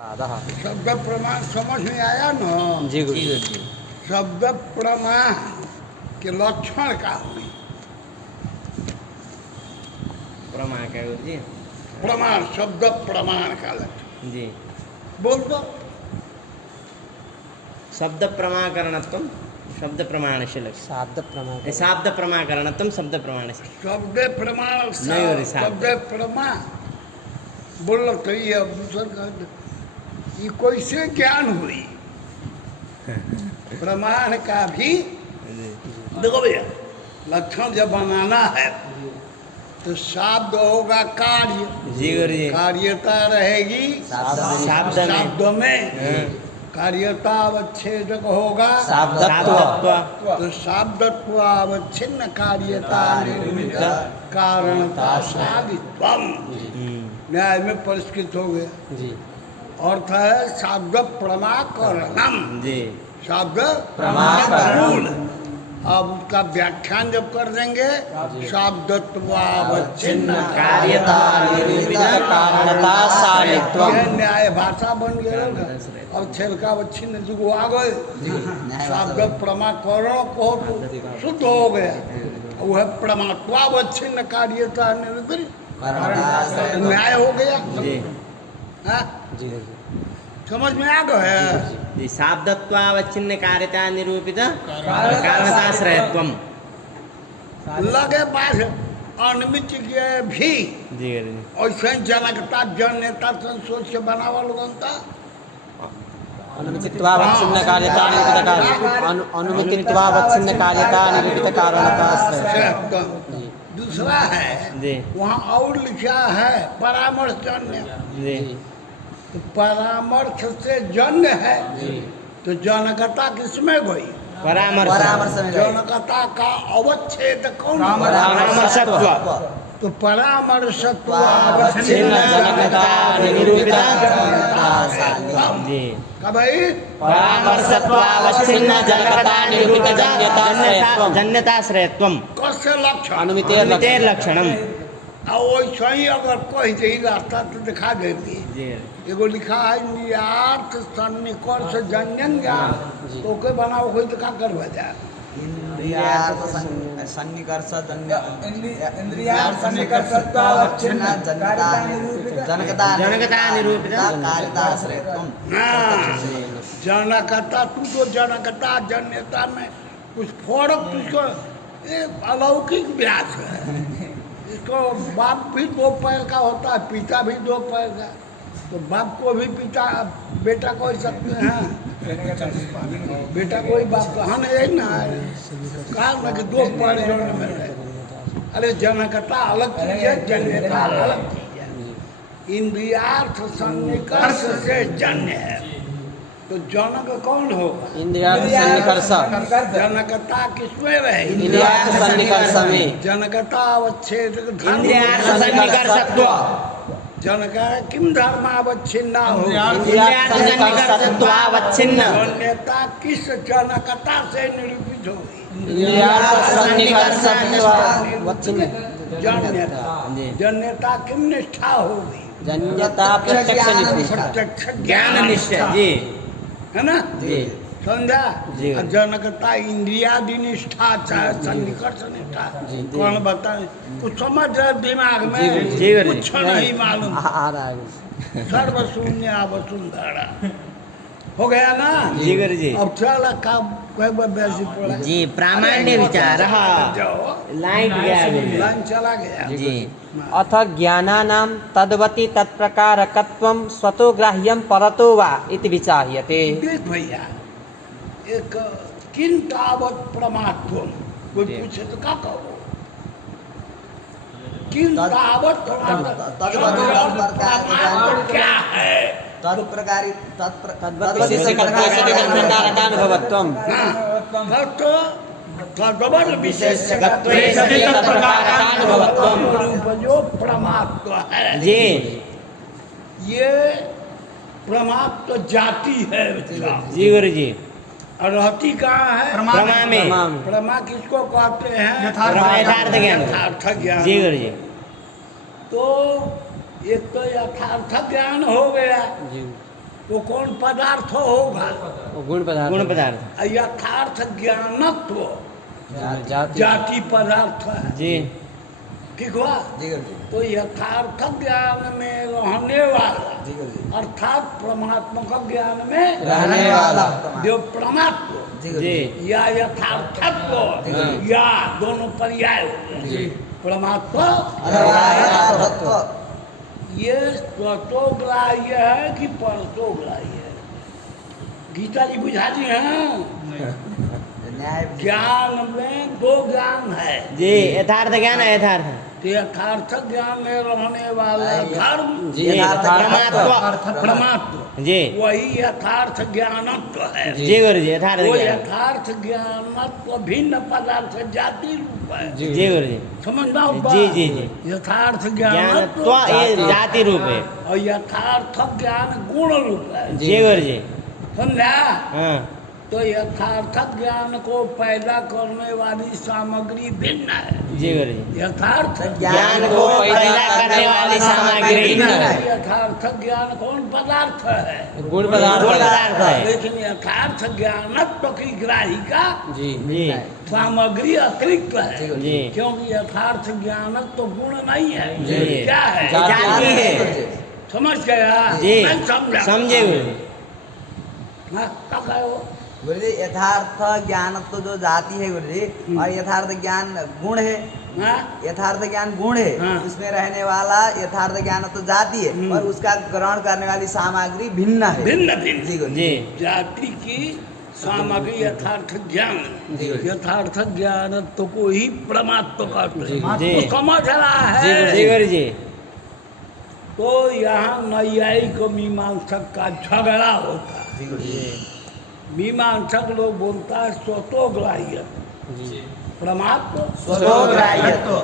शब्द प्रमाण समझ में आया ना? जी गुरु जी। शब्द प्रमाण के लक्षण का हुई? प्रमाण का गुरु जी। प्रमाण, शब्द प्रमाण का लक्षण जी। बोल दो। शब्द प्रमाकरणत्वम शब्द प्रमाण से लक्ष्य शाब्द प्रमाकरणत्वम शब्द प्रमाण से शब्द प्रमाण, नहीं हो रही शब्द प्रमाण बोलो तो ये अब दूसर का ये कैसे ज्ञान हुई? प्रमाण का भी देखो भैया, लक्षण जब बनाना है तो शब्द होगा कार्य। जी गुरु जी। कार्यता रहेगी शब्द में, कार्यता अवच्छेदक होगा शाब्दत्व। तो शब्दत्व अवच्छिन्न कार्यता निर्मित कारणता साधित्वम न्याय में परिष्कृत हो गया। जी। अर्थ है शब्द प्रमाकरणम, जी। शब्द प्रमाकरण। अब उसका व्याख्यान जब कर देंगे, शब्दत्वावच्छिन्न कार्यता निरूपित कारणता साधित्वम। यह न्याय भाषा बन गया ना। अब छेलकावच्छिन्न जो आ गए, शब्द प्रमाकरण को तो शुद्ध हो गया। वह प्रमात्वावच्छिन्न कार्यता निरूपित न्याय हो गया। हाँ? समझ में आ गया? शाब्दत्वावच्छिन्न कार्यता निरूपित कारणताश्रयत्वम। लगे बात अनिमित के भी जी गुरु जी। ऐसे जनकता जननेता संसोच के बनावल बनता। अनुमितित्वावच्छिन्न कार्यता निरूपित कारण अनुमितित्वावच्छिन्न कार्यता निरूपित कारणता। दूसरा है जी। वहाँ और लिखा है परामर्श जन्य। जी। तो परामर्श से जन्य है तो जनकता किसमें गई? परामर्श जनकता का अवच्छेद कौन? परामर्शत्व। तो परामर्शत्व अवच्छिन्न जनकता निरूपित जी। का भाई परामर्शत्व अवच्छिन्न जनकता निरूपित जन्यताश्रयत्वम कस्य लक्षण? अनुमितेर लक्षणम। और वैसे ही अगर कोई यही रास्ता तो दिखा देती। जी। एगो लिखा है नियार्थ सन्निकर्ष जन्यन ज्ञान, तो के बनाओ कोई तो का कर बजा सन्निकर्ष जनकता निरूपित जनकता। तू तो जनकता जन्यता में कुछ फर्क तुझको अलौकिक व्यास है। इसको बाप भी दो पैर का होता है, पिता भी दो पैर का। तो बाप को भी पिता बेटा को ही सकते हैं, बेटा को ही बाप का हन है ना। कहा ना कि दो पैर जोड़ने में रहे। अरे जनकता अलग चीज है, जन्यता अलग चीज है। इंद्रियार्थ सन्निकर्ष से जन्य है। तो जनक कौन होगा? इंद्रियार्थ सन्निकर्ष। जनकता किसमें रहे? इंद्रियार्थ सन्निकर्ष में। जनकता अवच्छेद इंद्रियार्थ सन्निकर्षत्व। जनक किम धर्मावच्छिन्ना हो? इंद्रियार्थ सन्निकर्षत्वावच्छिन्न जन्यता किस जनकता से निरूपित होगी? इंद्रियार्थ सन्निकर्षत्वावच्छिन्न जन्यता। जन्यता किम निष्ठा होगी? जन्यता प्रत्यक्ष निष्ठा। प्रत्यक्ष ज्ञान निष्ठा। जी। है ना? जी। समझा? जी। जनकता इंद्रियादि निष्ठा, चाहे सन्निकर्ष निष्ठा। कौन बताए? कुछ समझ रहे दिमाग में? जी, कुछ नहीं मालूम। आ रहा है। सर्वशून्य वसुंधरा हो गया ना? जी गुरु जी। अब चला काम बेसी पड़ा। जी। प्रामाण्य विचार लाइन गया गुरु लाइन चला गया। जी। अथ ज्ञानानां तद्वति तत्प्रकारकत्वं स्वतो ग्राह्यं परतो वा इति विचार्यते। देख भैया, एक किन तावत प्रमात्वम, कोई पूछे तो क्या कहो? किन तावत क्या है? तत्प्रकारी तत्प्रकारकानुभवत्वं तद्वत् विशेषकत्वे जो प्रमात्व है। जी। ये प्रमात्व जाति है। जी गुरु जी। और रहती कहाँ है? प्रमा में। प्रमा किसको कहते हैं? यथार्थ ज्ञान। यथार्थ ज्ञान। जी गुरु जी। तो एक तो यथार्थ ज्ञान हो गया, वो कौन पदार्थ होगा? वो गुण पदार्थ गुण पदार्थ। यथार्थ ज्ञानत्व जाति जाति पदार्थ है। जी ठीक हुआ? तो यथार्थ ज्ञान में रहने वाला जी गुरुजी अर्थात परमात्मा का ज्ञान में रहने वाला जो परमात्मा जी या यथार्थत्व या दोनों पर्याय हो गए। परमात्मा ये स्वतोग्राह्य है कि परतोग्राह्य है? गीता जी बुझा दी है। ज्ञान में दो ज्ञान है। जी यथार्थ ज्ञान है यथार्थ तो यथार्थ ज्ञान में रहने वाला धर्म जी परमात्मा परमात्मा जी वही यथार्थ ज्ञानत्व है। जी गुरु जी यथार्थ वो ज्ञान यथार्थ ज्ञानत्व भिन्न पदार्थ जाति रूप है। जी गुरु जी समझना जी जी जी यथार्थ ज्ञानत्व ज्ञानत्व ये जाति रूप है। और यथार्थ ज्ञान गुण रूप है। जी गुरु जी समझा? हाँ तो यथार्थ ज्ञान को पैदा करने वाली सामग्री भिन्न है। जी गुरु जी यथार्थ ज्ञान को पैदा करने वाली सामग्री भिन्न है। यथार्थ ज्ञान कौन पदार्थ है? गुण गुण पदार्थ है। लेकिन यथार्थ ज्ञानत्व की ग्राहिका जी जी सामग्री अतिरिक्त है। जी क्योंकि यथार्थ ज्ञानत्व गुण नहीं है। जी। क्या है? जाति है। समझ गया? जी नहीं समझा? समझे गुरु जी हाँ, क्या कहे हो? गुरुजी यथार्थ ज्ञान तो जो जाति है गुरुजी और यथार्थ ज्ञान गुण है। हाँ? यथार्थ ज्ञान गुण है हाँ। उसमें रहने वाला यथार्थ ज्ञान तो जाति है और उसका ग्रहण करने वाली सामग्री भिन्न है। भिन्न भिन्न जी गुरुजी जी जाति की सामग्री यथार्थ ज्ञान। जी। यथार्थ ज्ञान तो को ही परमात्मा कहते हैं। जी। तो समझ रहा जी है? गुरु जी तो यहाँ नैयायिक मीमांसक का झगड़ा होता है। जी गुरुजी मीमांसक लोग बोलता है स्वतोग्राह्य परमात्मा स्वतोग्राह्यत्व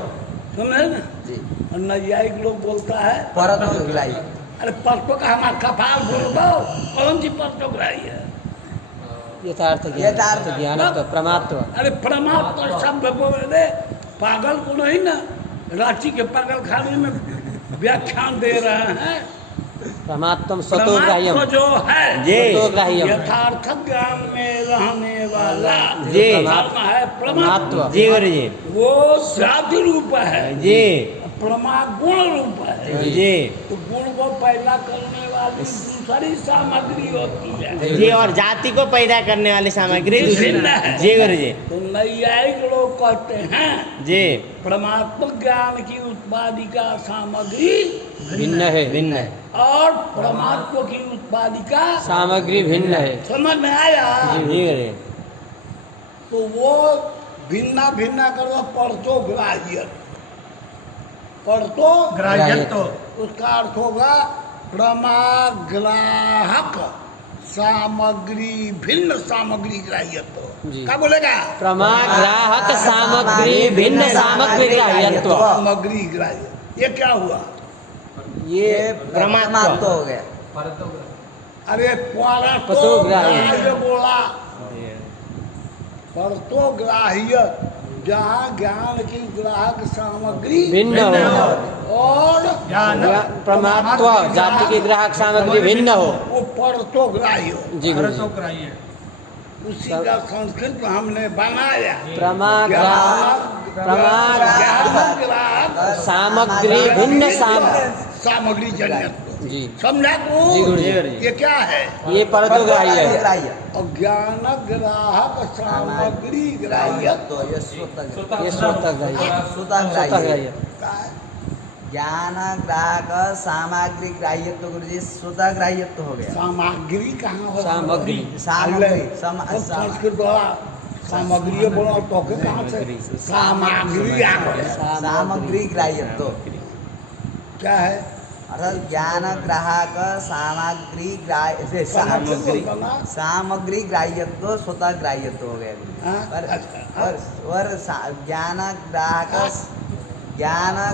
समझे ना? जी और नैयायिक लोग बोलता है परतोग्राह्य अरे परतो का हमारा कपाल बोल दो कौन सी परतोग्राह्य है? यथार्थ यथार्थ ज्ञान तो परमात्मा अरे परमात्मा शब्द बोले पागल को नहीं ना रांची के पागल खाने में व्याख्यान दे रहे हैं। परमात्म स्वतोग्राह्यम परमात्मा जो है जी स्वतोग्राह्यम यथार्थ ज्ञान में रहने वाला जी। धर्म है परमात्मा। जी गुरु जी वो जाति रूप है। जी प्रमा गुण रूप है। जी तो गुण को पैदा करने वाली दूसरी सामग्री होती है। जी और जाति को पैदा करने वाली सामग्री दूसरी भिन्न है। जी गुरु जी तो नैयायिक लोग कहते हैं जी परमात्मा ज्ञान की उत्पादिका सामग्री भिन्न है भिन्न है और परमात्मा की उत्पादिका सामग्री भिन्न है। समझ में आया? जी गुरु जी तो वो भिन्ना भिन्ना करो परतो ग्राह्य परतो ग्राह्यत्व उसका अर्थ होगा प्रमाग्राहक सामग्री भिन्न सामग्री ग्राह्यत्व। जी। क्या बोलेगा? प्रमाग्राहक सामग्री भिन्न सामग्री ग्राह्यत्व। सामग्री ग्राह्य ये क्या हुआ? ये परमात्मा परमात्मा हो गया। अरे परतो ग्राह्य। ग्राह्य बोला परतो ग्राह्य जहाँ ज्ञान की ग्राहक सामग्री भिन्न हो और परमात्मा जाति की ग्राहक सामग्री भिन्न हो। वो परतो ग्राह्य हो। जी गुरु जी। उसी का संस्कृत हमने बनाया प्रमाग्राहक ज्ञान ग्राहक सामग्री भिन्न सामग्री जन्य जी समझा जी गुरु जी। को? ये क्या है? ये परतोग्राह्य है। ग्राह्य और ज्ञान ग्राहक सामग्री ग्राह्य तो ये स्वतः ये स्वतःग्राह्य स्वतः स्वतःग्राह्य ज्ञान ग्राहक सामग्री ग्राह्यत्व गुरु जी स्वतः ग्राह्यत्व हो गया। सामग्री कहाँ हो? सामग्री सामग्री संस्कृत बोला सामग्री बोला तो के कहाँ से सामग्री आ गया? सामग्री ग्राह्यत्व क्या है? अर्थात ज्ञान ग्राहक सामग्री ग्राह्य सामग्री ग्राह्यत्व स्वतः ग्राह्यत्व हो गया। हाँ? और ज्ञान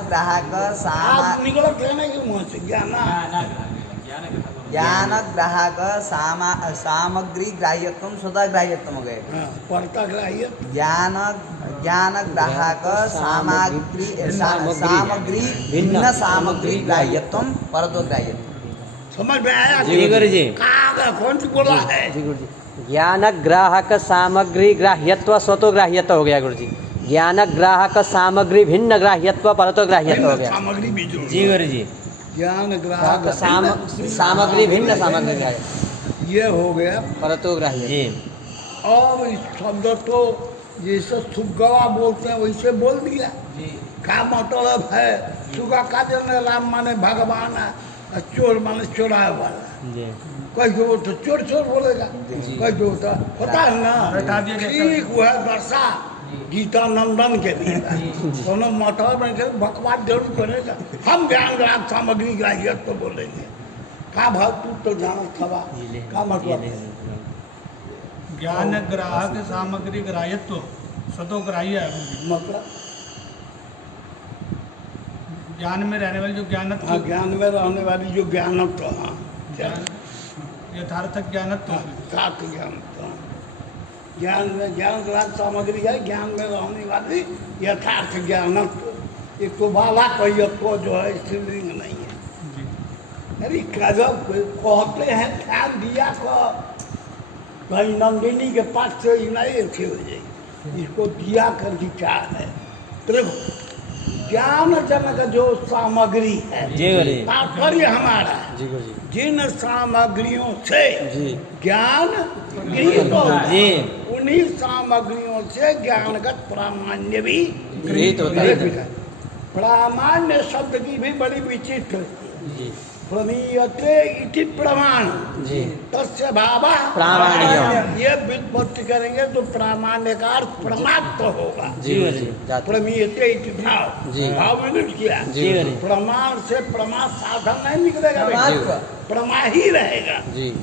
ग्राहक आप निकलो कहने के मुँह से ज्ञान ग्राहक सामग्री ग्राह्यत्व स्वतः ग्राह्यत्व हो गए। पड़ता ग्राह्य ज्ञान ग्राहक सामग्री भिन्न सामग्री ग्राह्यत्व परतो ग्राह्यत्व। समझ में आया? जी गुरु जी कहाँ कौन सी बोला है? जी गुरु जी, ज्ञान ग्राहक सामग्री ग्राह्यत्व स्वतो ग्राह्यत्व हो गया गुरु जी। ज्ञान ग्राहक सामग्री भिन्न ग्राह्यत्व परतो ग्राह्यत्व हो गया। सामग्री भी जोड़ जी गुरु जी। ज्ञान ग्राहक सामग्री भिन्न सामग्री ग्राह्य ये हो गया। परतो ग्राह्य। जी और इस शब्द तो जैसे सुगवा बोलते हैं वैसे बोल दिया। क्या मतलब है? सुगा का जन राम माने भगवान है, और चोर माने चोराए वाला। जी कोई जो तो चोर चोर बोलेगा, कोई जो तो होता है ना। ठीक वो है दशा गीता नंदन के लिए दोनों मतलब नहीं करे, बकवास जरूर करेगा। हम ज्ञान ग्राहक सामग्री ग्राह्य तो बोलेंगे। का भाव तू तो जाना थवा का मतलब है? ज्ञान ग्राहक सामग्री ग्राह्यत्व स्वतो ग्राह्य है। मतलब ज्ञान में रहने वाली जो ज्ञानत्व, हाँ, ज्ञान में रहने वाली जो ज्ञानत्व, हाँ यथार्थक ज्ञानत्व, सात ज्ञानत्व। ज्ञान में ज्ञान ग्राहक सामग्री है, ज्ञान में रहने वाली यथार्थ ज्ञानत्व। एक तो बाला कहियत्व जो है स्त्रीलिंग नहीं है। अरे गजब कहते हैं ध्यान दिया को भाई नंदिनी के पास से नहीं अच्छी हो जाएगी। इसको दिया कर विचार है। तो देखो ज्ञान जनक जो सामग्री है, जी गुरु जी। तात्पर्य हमारा जी गुरु जी। जिन सामग्रियों से जी ज्ञान गृहीत होता है, जी उन्हीं सामग्रियों से ज्ञानगत प्रामाण्य भी गृहीत होता है। प्रामाण्य शब्द की भी बड़ी विचित्र जी प्रमीयते इति प्रमाण जी तस्य भावः प्रामाण्यम। ये व्युत्पत्ति करेंगे तो प्रामाण्य का अर्थ प्रमात्व होगा। जी गुरु जी। जाते प्रमीयते इति भाव, जी। भाव में नहीं किया। जी गुरु जी। प्रमाण से प्रमा साधन नहीं निकलेगा, प्रमात्व। प्रमा ही रहेगा। जी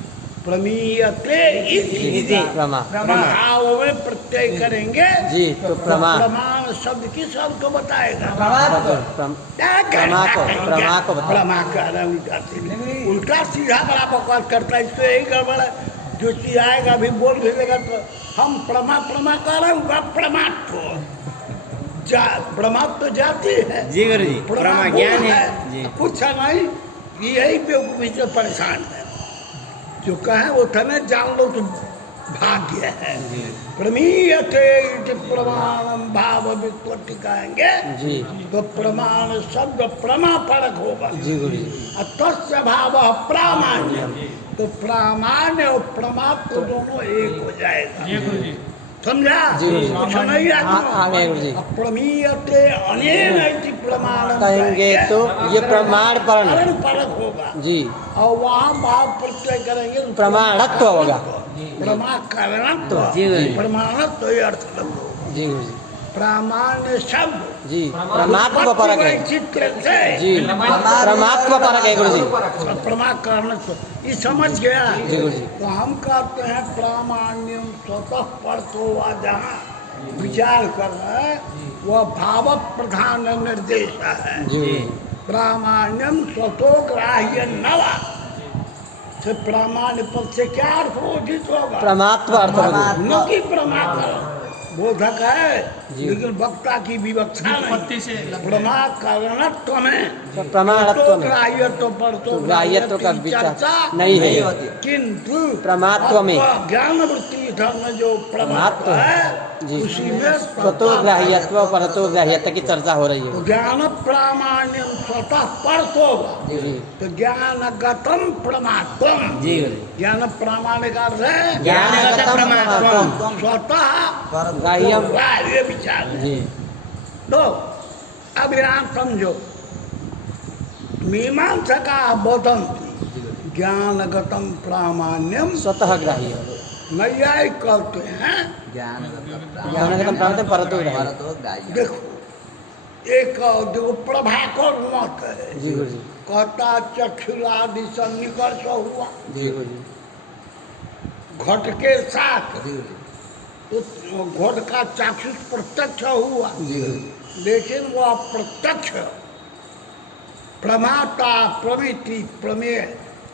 प्रमीयते इति प्रमा भाव में प्रत्यय करेंगे जी तो प्रमा प्रमाण शब्द किस शब्द को बताएगा? प्रमात्व। प्रमा को बता। प्रमा का उल्टा सीधा बड़ा बकवास करता है। इसको यही गड़बड़ है। जो चीज आएगा भी बोल भेजेगा तो हम प्रमा कर रहे हैं, प्रमात्व प्रमात्व जाती है। जी गुरु जी। प्रमा ज्ञान है। जी कुछ नहीं, यही बेवकूफी से परेशान है। जो कहे वो तने जान लो तो भाग्य है। प्रमीयते इति प्रमाणम भाव व्युत्पत्ति कहेंगे जी तो प्रमाण शब्द प्रमा परक होगा। जी गुरु जी। और तस्य भाव प्रामाण्य, तो प्रामाण्य और प्रमात्व दोनों एक हो जाएगा। ये गुरु जी। समझा? जी गुरु जी। कुछ नहीं आगे गुरु जी। प्रमीयते अनेन इति प्रमाणम कहेंगे तो ये प्रमाण परण परक होगा। जी और वहाँ भाव प्रत्यय करेंगे तो प्रमाणत्व होगा। प्रमाकरणत्व, जी गुरु जी। प्रमाणत्व ये अर्थ लगो। जी गुरु जी। प्रामाण्य शब्द जी प्रमात्व परक है। चित्र से जी प्रमात्व परक है गुरु जी। प्रमाकरणत्व ये समझ गया। जी गुरु जी। तो हम कहते हैं प्रामाण्यम स्वतः पढ़तो व जहाँ विचार कर रहे हैं वह भाव प्रधान निर्देश है। जी गुरु जी। प्रामाण्यम स्वतो ग्राह्य नवा से प्रामाण्य पद से क्या अर्थ बोधित होगा? प्रमात्व अर्थ होगा। न कि प्रमाकरण बोधक है, जी। लेकिन वक्ता की विवक्षा व्युत्पत्ति नहीं। से प्रमाकरणत्व में तो प्रमाणत्व में ग्राह्यत्व पर तो ग्राह्यत्व का की विचार चर्चा नहीं है। किंतु प्रमात्व में ज्ञान वृत्ति धर्म जो प्रमात्व प्रमात्व है जी। उसी में स्वतो ग्राह्यत्व परतो ग्राह्यत्व की चर्चा हो रही तो है। ज्ञान प्रामाण्यम स्वतः परतो जी तो ज्ञानगतम प्रमात्वम। जी गुरु जी। ज्ञान प्रामाणिक अर्थ है ज्ञानगतम प्रमात्वम। स्वतः ग्राह्यम। ग्राह्य विचार है। जी तो अब यहाँ समझो मीमांसा का बोधन ज्ञानगतम प्रामाण्यम स्वतः ग्राह्य नैयायिक कहते हैं। ज्ञानगतम प्रामाण्यम परतो ग्राह्य। परतो ग्राह्य। देखो एक देखो प्रभाकर मत है। जी गुरु जी। कहता चक्षुरादि सन्निकर्ष हुआ जी गुरु जी। घट के साथ, जी गुरु जी। तो घट का चाक्षुष प्रत्यक्ष हुआ, जी गुरु जी। लेकिन वह प्रत्यक्ष प्रमाता प्रमिति प्रमेय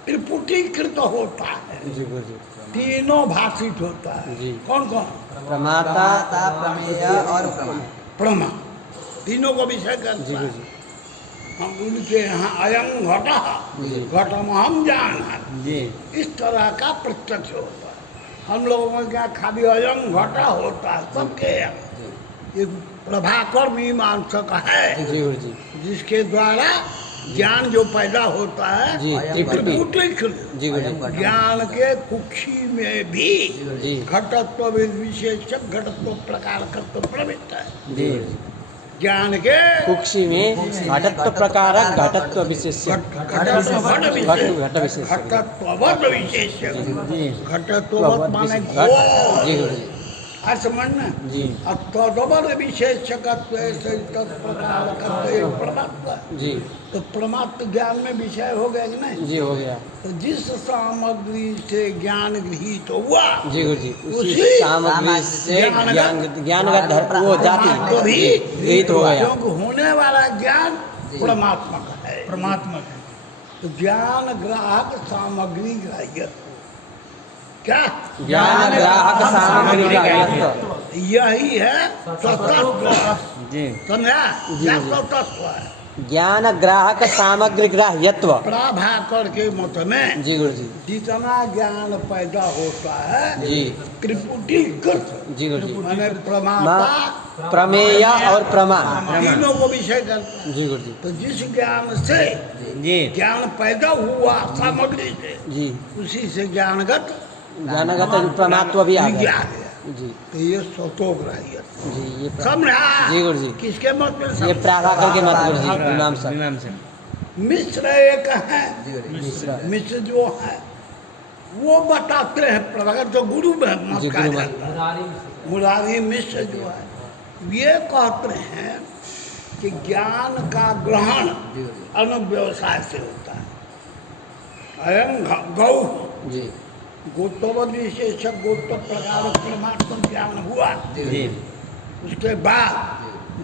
त्रिपुटीकृत होता है। जी गुरु जी। तीनों भाषित होता है। जी। कौन कौन? प्रमाता प्रमाता प्रमेय और प्रमाण। प्रमा तीनों को विषय जी करता गुरु है। जी। हम उनके यहाँ अयं घटा घटम हम जाना, जी इस तरह का प्रत्यक्ष होता है। हम लोगों के यहाँ खाली अयं घटा होता है सबके यहाँ। एक प्रभाकर मीमांसक है जी गुरु जी। जिसके द्वारा ज्ञान जो पैदा होता है जी त्रिपुटी। त्रिपुटी जी गुरु जी। ज्ञान के कुक्षी में भी जी घटत्व विशेषक घटत्व प्रकारकत्व प्रवृत्त है। जी ज्ञान के कुक्षी में घटत्व प्रकारक घटत्व विशेष घटत्ववद विशेष घटत्ववद विशेष घटत्ववद माने घोर। जी गुरु जी। आज समझना जी और तदवद विशेषकत्व से तत्प्रकारकत्व एक परमात्मा। जी तो परमात्म ज्ञान में विषय हो गया कि नहीं? जी हो गया। तो जिस सामग्री से ज्ञान गृहीत हुआ जी गुरु जी। उसी उसी सामग्री से ज्ञान का वो जाति तो भी गृहीत हो गया। क्योंकि होने वाला ज्ञान परमात्मा का है। परमात्मा है। तो ज्ञान ग्राहक सामग्री ग्राह्य क्या ज्ञान ग्राहक सामग्री ग्राह्यत्व। यही है तत्व। जी समझा? जी, क्या जी। तत्व है? ज्ञान ग्राहक सामग्री ग्राह्यत्व। प्राभाकर के मत में जी गुरु जी। जितना ज्ञान पैदा होता है जी त्रिपुटीकृत जी गुरु जी। माने प्रमाता प्रमेय और प्रमा। तीनों को विषय करता है। जी गुरु जी। तो जिस ज्ञान से जी ज्ञान पैदा हुआ सामग्री से जी उसी से ज्ञानगत ज्ञानागत प्रमात्व भी आ गया। जी तो ये स्वतोग्राह्य जी ये समझा? जी गुरु जी। किसके मत में ये समझा? प्राभाकर के मत गुरु जी। मीमांसा मीमांसक। मिश्र एक है मिश्र। मिश्र जो है वो बताते हैं प्रभाकर जो गुरु में मत जी, कहा गुरु मत। जाता है। मुरारी मिश्र जो है ये कहते हैं कि ज्ञान का ग्रहण अनुव्यवसाय से होता है। अयं गौ जी गोत्ववद विशेषक गोत्व प्रकार परमात्म ज्ञान हुआ। जी उसके बाद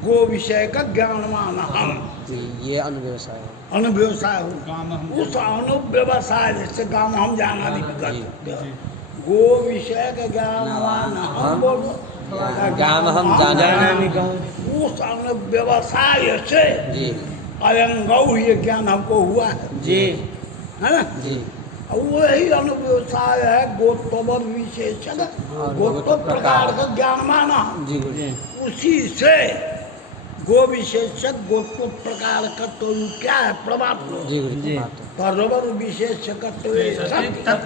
गो विषय का ज्ञानवान हम जी ये अनुव्यवसाय है। अनुव्यवसाय हो। गाम हम उस अनुव्यवसाय जैसे गाँव हम जाना भी कर जी, सकते हो। गो विषय का ज्ञानवान हम बोलो गाम हम जाना भी कहो। उस अनुव्यवसाय से जी अयं गौ ये ज्ञान हमको हुआ है जी है ना? जी और वही अनुव्यवसाय है गोत्ववद विशेषक गोत्व प्रकार का ज्ञान माना। जी गुरु जी। उसी से गो विशेषक गोत्व प्रकार का तो क्या है परमात्मा। जी गुरु जी। परवर विशेषकत्व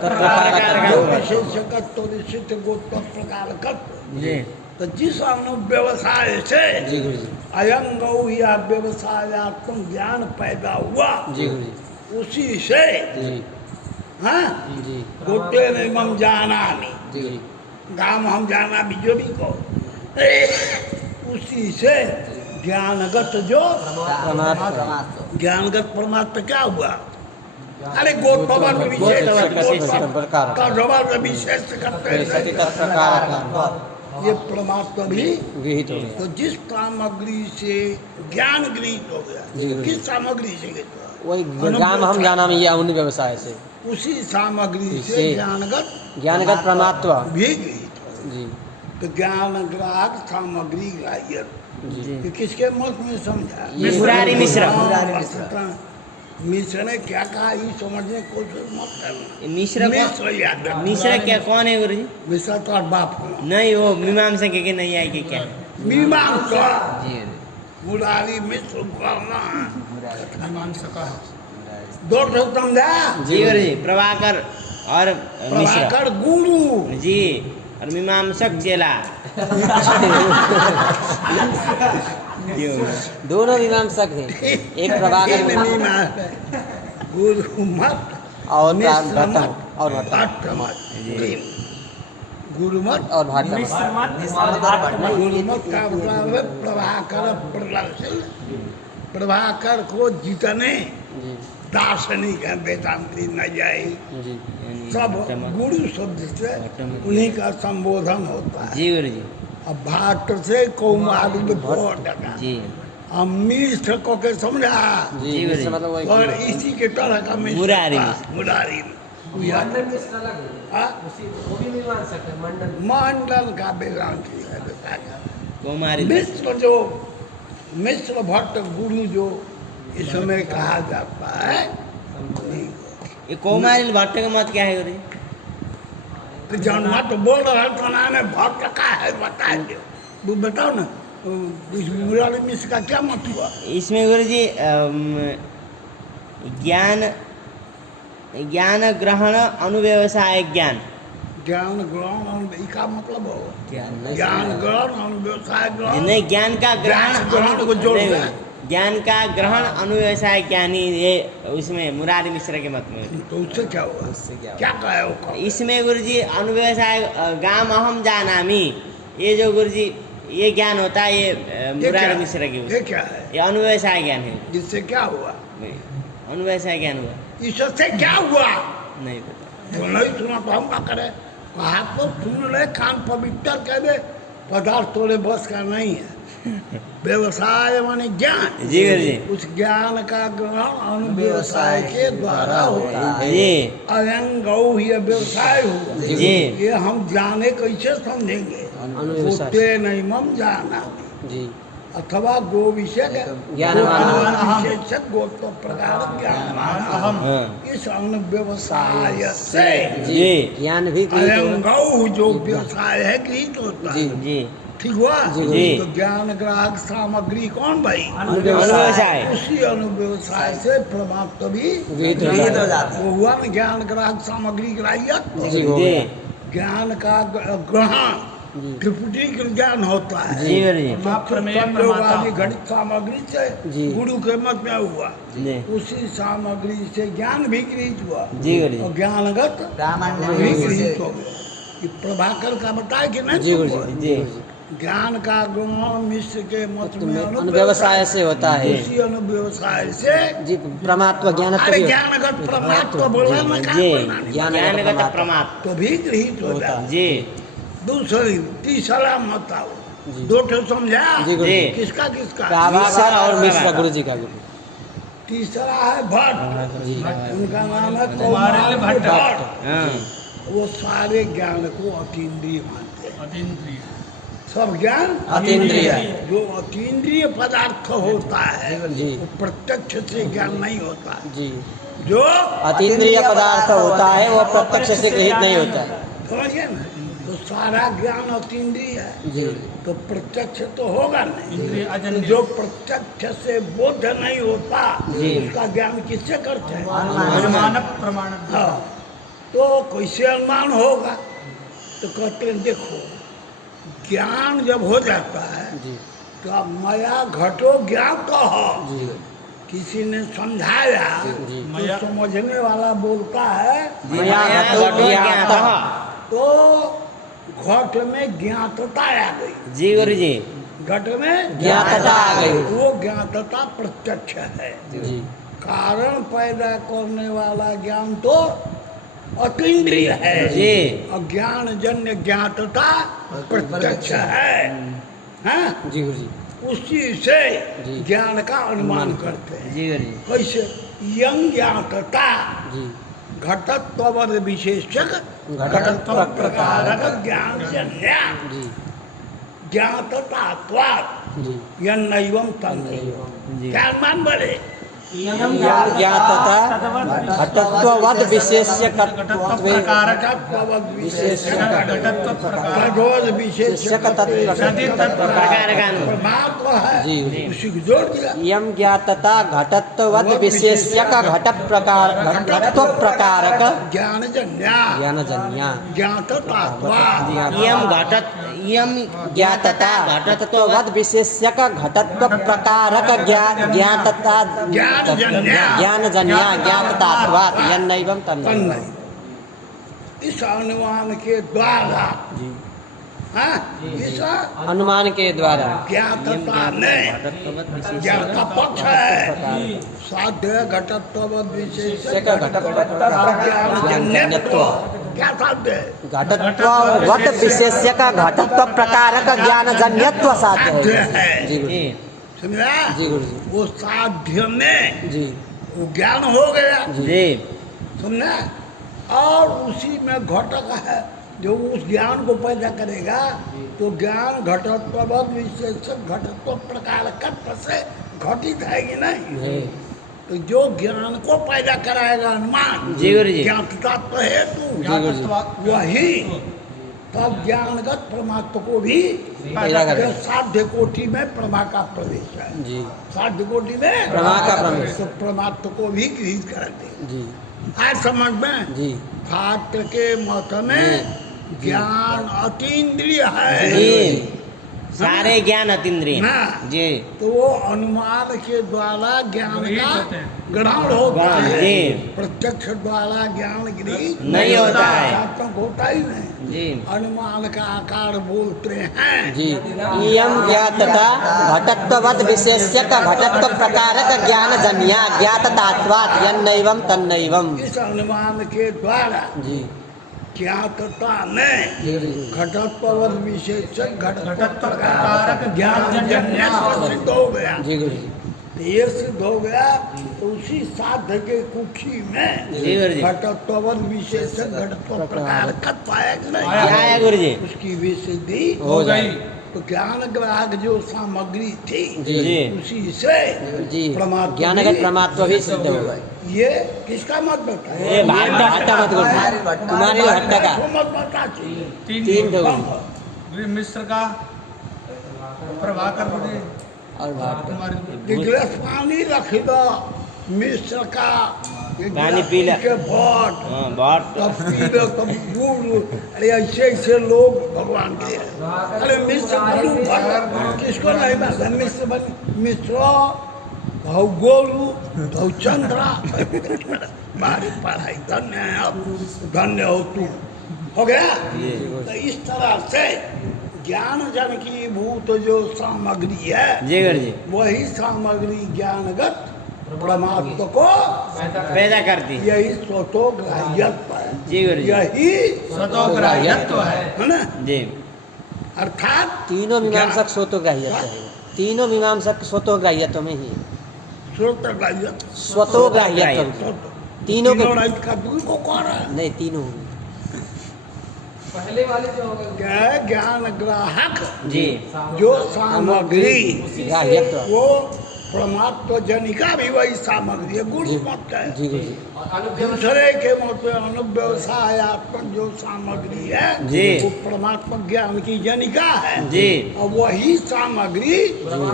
प्रकार गो विशेषकत्व निश्चित गोत्व प्रकार कत्व। जी तो जिस अनुव्यवसाय से जी गुरु जी। अयं गौ या व्यवसायात्मक ज्ञान पैदा हुआ जी गुरु जी। उसी से जी हाँ जी गोते नहीं हम जाना नहीं जी गाम हम जाना भी जो भी को उसी से ज्ञानगत जो परमात्मा ज्ञानगत परमात्मा क्या हुआ? अरे गोत्ववद विशेष प्रकार विशेष करते सती हैं। तत्प्रकार ये परमात्मा भी गृहित हो गया। तो जिस सामग्री से ज्ञान गृहित हो जी, गया जी। किस सामग्री से गृहित हुआ? वही गाम हम जाना में ये अनुव्यवसाय से उसी सामग्री से से ज्ञानगत ज्ञानगत परमात्मा। भी गृहित हुआ। जी तो ज्ञान ग्राहक सामग्री ग्राह्य जी ये किसके मत में समझा? ये मुरारी मिश्र। मिश्र ने क्या कहा ये समझने की कोशिश मत करना। मिश्र मिश्र याद रखना। मिश्र क्या कौन है गुरु जी? मिश्र तो बाप होना नहीं वो मीमांसक के नहीं आए कि क्या? मीमांसा जी मुरारी मिश्र कहना मीमांसका है। दो ठो समझा? जी गुरु जी। प्रभाकर और मिश्र प्रभाकर गुरु जी और मीमांसक चेला। दोनों मीमांसक हैं। एक प्रभाकर गुरु मत और मिश्र भट्ट मत और भट्ट भट्ट मत गुरु मत और भाट गुरु मत का मतलब है प्रभाकर प्रदर्शन। प्रभाकर को जितने जी दार्शनिक है वेदांती न जाए जी सब गुरु शब्द से उन्हीं का संबोधन होता है। जी गुरु जी। अब भाट से कौमारी में भोट का जी हम मिश्र को के समझा जी जी, इससे मतलब वही और इसी के तरह का मिश्र मुरारी था, मिश्र। मुरारी हाँ? मंडल का वेदांती है कुमारी मिश्र जो मिश्र भट्ट गुरु जो इसमें कहा जाता है ये कौमारिल भट्ट का मत क्या है गुरुजी? कि जन्मा तो बोल रहा है तो नाम है भक्त का है, बता दो। वो बताओ ना, इस मुरारी मिश्र का क्या मत हुआ? इसमें गुरुजी ज्ञान ग्रहण अनुव्यवसाय ज्ञान। ज्ञान ग्रहण का मतलब हो नहीं ज्ञान समझा। ग्रहण अनुव्यवसाय ग्रहण। नहीं, ज्ञान का ग्रहण ग्रहण को जोड़ नहीं, दे। ज्ञान का ग्रहण अनुव्यवसाय ज्ञानी, ये उसमें मुरारी मिश्र के मत में। तो उससे क्या हुआ? उससे क्या क्या कहा है वो कहो? इसमें गुरुजी अनुव्यवसाय गाम अहम जानामी, ये जो गुरुजी ये ज्ञान होता है, ये ये मुरारी क्या- मिश्र की ये क्या है? ये अनुव्यवसाय ज्ञान है। इससे क्या हुआ? अनुव्यवसाय ज्ञान हुआ इससे क्या हुआ? नहीं पता। तो नहीं सुना तो हम क्या करें? कहा तो सुन ले, कान पवित्र कह दे, पदार्थ तोड़े बस का नहीं है। व्यवसाय माने ज्ञान। जी गुरुजी। उस ज्ञान का ग्रहण अनुव्यवसाय के द्वारा होता है। जी अयं गौ ये व्यवसाय हुआ। जी ये हम जाने कैसे समझेंगे? अनुव्यवसाय। होते नहीं मम जाना, जी अथवा गो विषय ज्ञानवान। विशेषक गोत्व प्रकार ज्ञानवान अहम। हाँ इस अन्न व्यवसाय से जी ज्ञान भी गृहीत अयं हो- गौ जो व्यवसाय है गृहित होता जी है। जी ठीक हुआ? जी। तो ज्ञान ग्राहक सामग्री कौन भाई? अनुव्यवसाय। उसी अनुव्यवसाय से परमात्मा भी गृहीत हो गृहीत जाता हो है। जाता है। वो हुआ ना ज्ञान ग्राहक सामग्री ग्राह्य। जी हो जी गया। ज्ञान का ग्रहण जी त्रिपुटी का ज्ञान होता है। जी गुरुजी। प्रमेय संयोग प्रमाता। आदि घटित सामग्री से जी। गुरु के मत में हुआ। जी उसी सामग्री से ज्ञान भी गृहित हुआ जी गुरुजी। और ज्ञानगत प्रामाण्य भी से- गृहित हो गया। ये प्रभाकर का बताया कि नहीं जी तुमको? गुरुजी जी ज्ञान का ग्रहण मिश्र के मत में अनुव्यवसाय से होता है। उसी अनुव्यवसाय से जी परमात्मा ज्ञान अरे ज्ञानगत परमात्मा बोला ना कहाँ जी बोला नहीं? ज्ञानगत ज्ञानगत प्रमात। तो भी गृहित होता है। जी दूसरी तीसरा मत आओ, जी। दो ठो समझा? जी गुरुजी। जी। किसका किसका? प्रभाकर और मिश्र प्रभाकर। गुरु जी का गुरु तीसरा है भट्ट, जी उनका नाम है कुमारिल कौमार भट्ट। भट्ट। हाँ वो सारे ज्ञान को अतीन्द्रिय मानते हैं। अतीन्द्रिय। सब ज्ञान अतीन्द्रिय। जो अतीन्द्रिय पदार्थ होता है जी। वो प्रत्यक्ष से ज्ञान नहीं होता है। जी जो अतीन्द्रिय पदार्थ होता है वो प्रत्यक्ष से गृहित नहीं होता है। समझिए ना, तो सारा ज्ञान अतीन्द्रिय है जी तो प्रत्यक्ष तो होगा इंद्रिय नहीं। अजन्य। जो प्रत्यक्ष से बोध नहीं होता जी। उसका ज्ञान किससे करते हैं? अनुमान प्रमाण। हाँ, तो कैसे अनुमान होगा? तो कहते हैं देखो, ज्ञान जब हो जाता है जी तो अब माया घटो ज्ञात हो, जी किसी ने समझाया जी। तो समझने वाला बोलता है मया घटो ज्ञातः। तो घट में ज्ञातता आ गई। जी गुरुजी। घट में ज्ञातता आ गई। वो ज्ञातता प्रत्यक्ष है। जी कारण पैदा करने वाला ज्ञान तो अतीन्द्रिय है। जी अज्ञान जन्य ज्ञातता प्रत्यक्ष है। हाँ? जी गुरु जी उसी से जी। ज्ञान का अनुमान करते हैं। जी गुरुजी। कैसे? यं ज्ञातता जी घटत्ववद विशेषक घटत्व प्रकारक ज्ञान जन्य जी ज्ञाततात्वात् जी यन्नैवं तन्नैवं। जी क्या अनुमान बढ़े? ज्ञातता घटत्ववद विशेष्य घटत्व कर्तृत्वे प्रकारक। घटत्ववद विशेषक घटत्व प्रकारक। घटोद विशेषक विशेषक तत्व सदी तत्व प्रकार का अनुमान। परमात्मा है। जी। उसी को जोड़ दिया। यम ज्ञातता घटत्ववद विशेष्यक घट प्रकार घटत्व प्रकारक ज्ञान जन्य ज्ञानजन्य ज्ञाततात्वात् यम घटत यम ज्ञातता घटत्ववद विशेष्यक घटत्व प्रकारक ज्ञातता ज्ञानजन्य। ज्ञानजन्य ज्ञाततात्वात् यन्नैवं तन्नैवं। तन्नैव। इस अनुमान के द्वारा जी हाँ, इस अनुमान के द्वारा ज्ञातता में ज्ञाता पक्ष है। साध्य घटत्ववद विशेषक ज्ञानजन्यत्व। क्या साध्य है? घटत्ववद विशेष्यक घटत्व प्रकारक ज्ञानजन्यत्व साध्य साध्य है। है। जी गुरु जी समझा? जी गुरु जी वो साध्य में जी वो ज्ञान हो गया। जी समझा? और उसी में घटक है जो उस ज्ञान को पैदा करेगा। तो ज्ञान घटत्ववद विशेषक घटत्व प्रकार से घटित है कि नहीं? जी तो जो ज्ञान को पैदा कराएगा अनुमान, जी गुरु जी। ज्ञातता तो है तू, ज्ञातत्व वही तब ज्ञानगत परमात्मा को भी पैदा करेगा। साध्य कोटि में प्रमा का प्रवेश है। जी साध्य कोटि में प्रमा का प्रवेश। तो परमात्मा को भी गृहित करते जी आज समझ में। जी छात्र के मत में ज्ञान अतीन्द्रिय है, जी सारे ज्ञान अतीन्द्रिय हाँ। जी तो वो अनुमान के द्वारा ज्ञान का ग्रहण होता है, जी। प्रत्यक्ष द्वारा ज्ञान गृहित नहीं होता है। सार्थक होता ही नहीं। जी अनुमान का आकार बोलते हैं। जी इयं ज्ञातता घटत्ववद विशेष्यक घटत्व प्रकारक ज्ञान जन्या ज्ञाततात्वात् यन्नैवं तन्नैवं। इस अनुमान के द्वारा जी ज्ञातता में घटत्ववद विशेषक घटत्व घटत्व प्रकारक ज्ञान जन्य सिद्ध हो गया। जी गुरु जी ये सिद्ध हो गया तो उसी साध्य के कुक्षी में जी गुरु जी। घटत्ववद विशेषक घटत्व प्रकार कत पाया कि नहीं? क्या है गुरु जी? उसकी भी सिद्धि हो जाए। तो ज्ञान ग्राहक जो सामग्री थी जी जी उसी से जी परमात्मा ज्ञानगत भी प्रमात्व भी सिद्ध होगा। ये किसका मत बताए? ये हट्टा मत गुरु जी, तुम्हारे हट्टा का मत बता चाहिए। तीन ठो गुरु गृह मिश्र का प्रभाकर गुरु जी और भाट तुम्हारे गिलास पानी रख दो मिश्र का पानी पी ले। के भोट हाँ बहुत तब पी लो तब गुड़। अरे ऐसे ऐसे लोग भगवान के हैं। अरे मिश्र बनू भगवान किसको नहीं बनता? मिश्र बन मिश्र भव गोलू भव चंद्रा बारी पढ़ाई धन्य है, अब धन्य हो तू। हो गया। तो इस तरह से ज्ञान जन की भूत जो सामग्री है जी गुरु जी वही सामग्री ज्ञानगत परमात्मा को पैदा करती है। यही स्वतोग्राह्यत्व है। जी गुरु जी। यही स्वतोग्राह्यत्व है। है ना? जी अर्थात तीनों मीमांसक स्वतोग्राह्यत्व है। तीनों मीमांसक स्वतोग्राह्यत्व में ही स्वतोग्राह्यत्व स्वतोग्राह्यत्व तीनों के राइट का दूर को कौन है? नहीं तीनों क्या है? ज्ञान ग्राहक जी जो सामग्री ग्राह्यत्व वो परमात्मा जनिका भी वही सामग्री है। गुण मत है। जी गुरु जी दूसरे के मत में अनुव्यवसायत्मक जो सामग्री है जी। वो परमात्मा ज्ञान की जनिका है। जी और वही सामग्री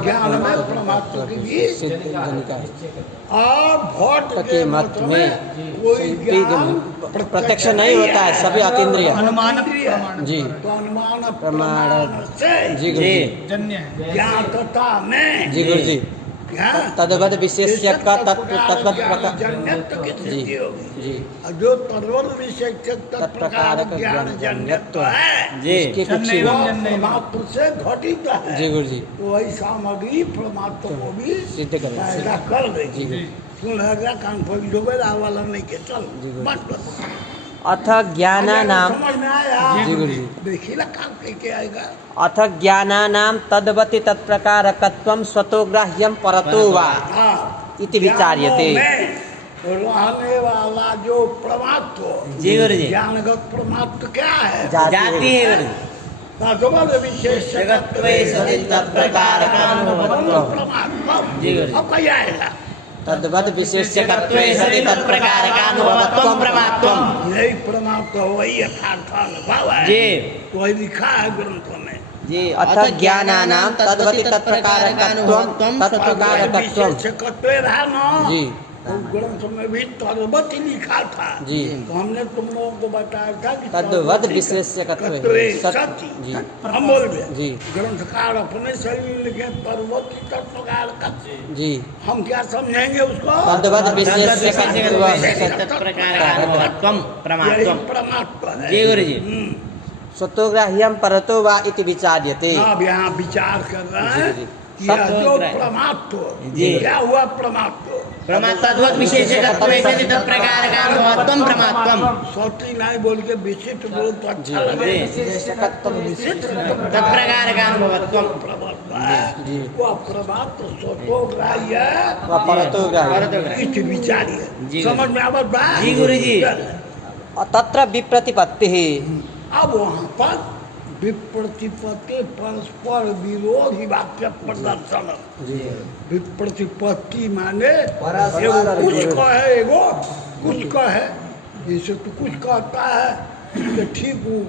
ज्ञान में परमात्मा की भी सिद्ध जनिका और भट्ट के मत में कोई ज्ञान प्रत्यक्ष नहीं होता है, सभी अतीन्द्रिय। अनुमान है। जी तो अनुमान प्रमाण प्रमाण से जी गुरु जी जी जन्य है। ज्ञातता में जी गुरु जी हाँ, तद्वद विशेष्य का तत्प्रकार जन्यत्व की जी सिद्धि होगी। जी और जो तद्वद विशेष तत्प्रकार ज्ञान जन्यत्व है जी के कुछ ही वह परमात्मा से घटित है। जी गुरु जी तो वही सामग्री परमात्मा को भी सिद्ध करेगा। पैदा कर जी देगी। गुरु सुन लगा कान पर डूबे वाला नहीं के चल जी गुरु। मत बस। अथ ज्ञानानाम समझ में आया? जी गुरु जी देखिए ना काम कह के आएगा। अथ ज्ञानानाम तद्वति तत्प्रकारकत्वं स्वतोग्राह्यं परतो वा हाँ, इति विचार्यते। ज्ञानों में रहने वाला जो परमात्मा जी गुरु जी। ज्ञानगत परमात्मा क्या है? जाती है गुरु जी। तद्वद विशेष जगत्वे सति तत्प्रकारकानुभवत्वम्। परमात्मा जी गुरु जी। अब कहीं आएगा तद्वद विशेष्यकत्वे तत्वे सति तत्प्रकारकानुभवत्वं प्रमात्वम्। यही परमात्मा वही यथार्थ अनुभव है। जी वही लिखा है ग्रंथों में। जी अथ ज्ञानानाम तद्वति तत्प्रकारकत्वं तत्प्रकारकत्वं विशेषकत्व रहा ना जी तो ग्रंथ में भी तद्वत ही लिखा था। जी तो हमने तुम लोगों को बताया था कि तद्वद विशेष्यकत्वे सत्य जी हम बोल रहे जी ग्रंथकार अपने शरीर में लिखे तद्वत तत्प्रकार जी हम क्या समझेंगे उसको? तद्वद विशेष्यकत्वं तत्प्रकारकानुभवत्वं यही प्रमात्वम्। परमात्मा है। जी गुरु जी। स्वतोग्राह्यं परतो वा इति विचार्यते। अब यहाँ विचार कर रहे हैं जी, कि यह जो सत्योग्राह्य। परमात्मा जी। क्या हुआ परमात्मा? प्रमात्वद्वत् विशेषकत्वे सति तत्प्रकारकानुभवत्वं प्रमात्वम्। सती नहीं बोल के विशिष्ट बोल तो अच्छा लगे। जी विशेष्यकत्वं विशिष्ट तत्प्रकारकानुभवत्वं परमात्मा है। जी। वह परमात्मा स्वतोग्राह्य है। वा परतो ग्राह्य परतोग्राह्य। इस विचार जी। समझ में आवत बात? जी गुरु जी। तत्र विप्रतिपत्तिः अब वहाँ पर विप्रतिपत्ति परस्पर विरोधी वाक्य प्रदर्शन। विप्रतिपत्ति माने परस्पर एगो कुछ विरोधी। कहे, एगो कुछ कहे। जैसे तो कुछ कहता है कि ठीक हूँ,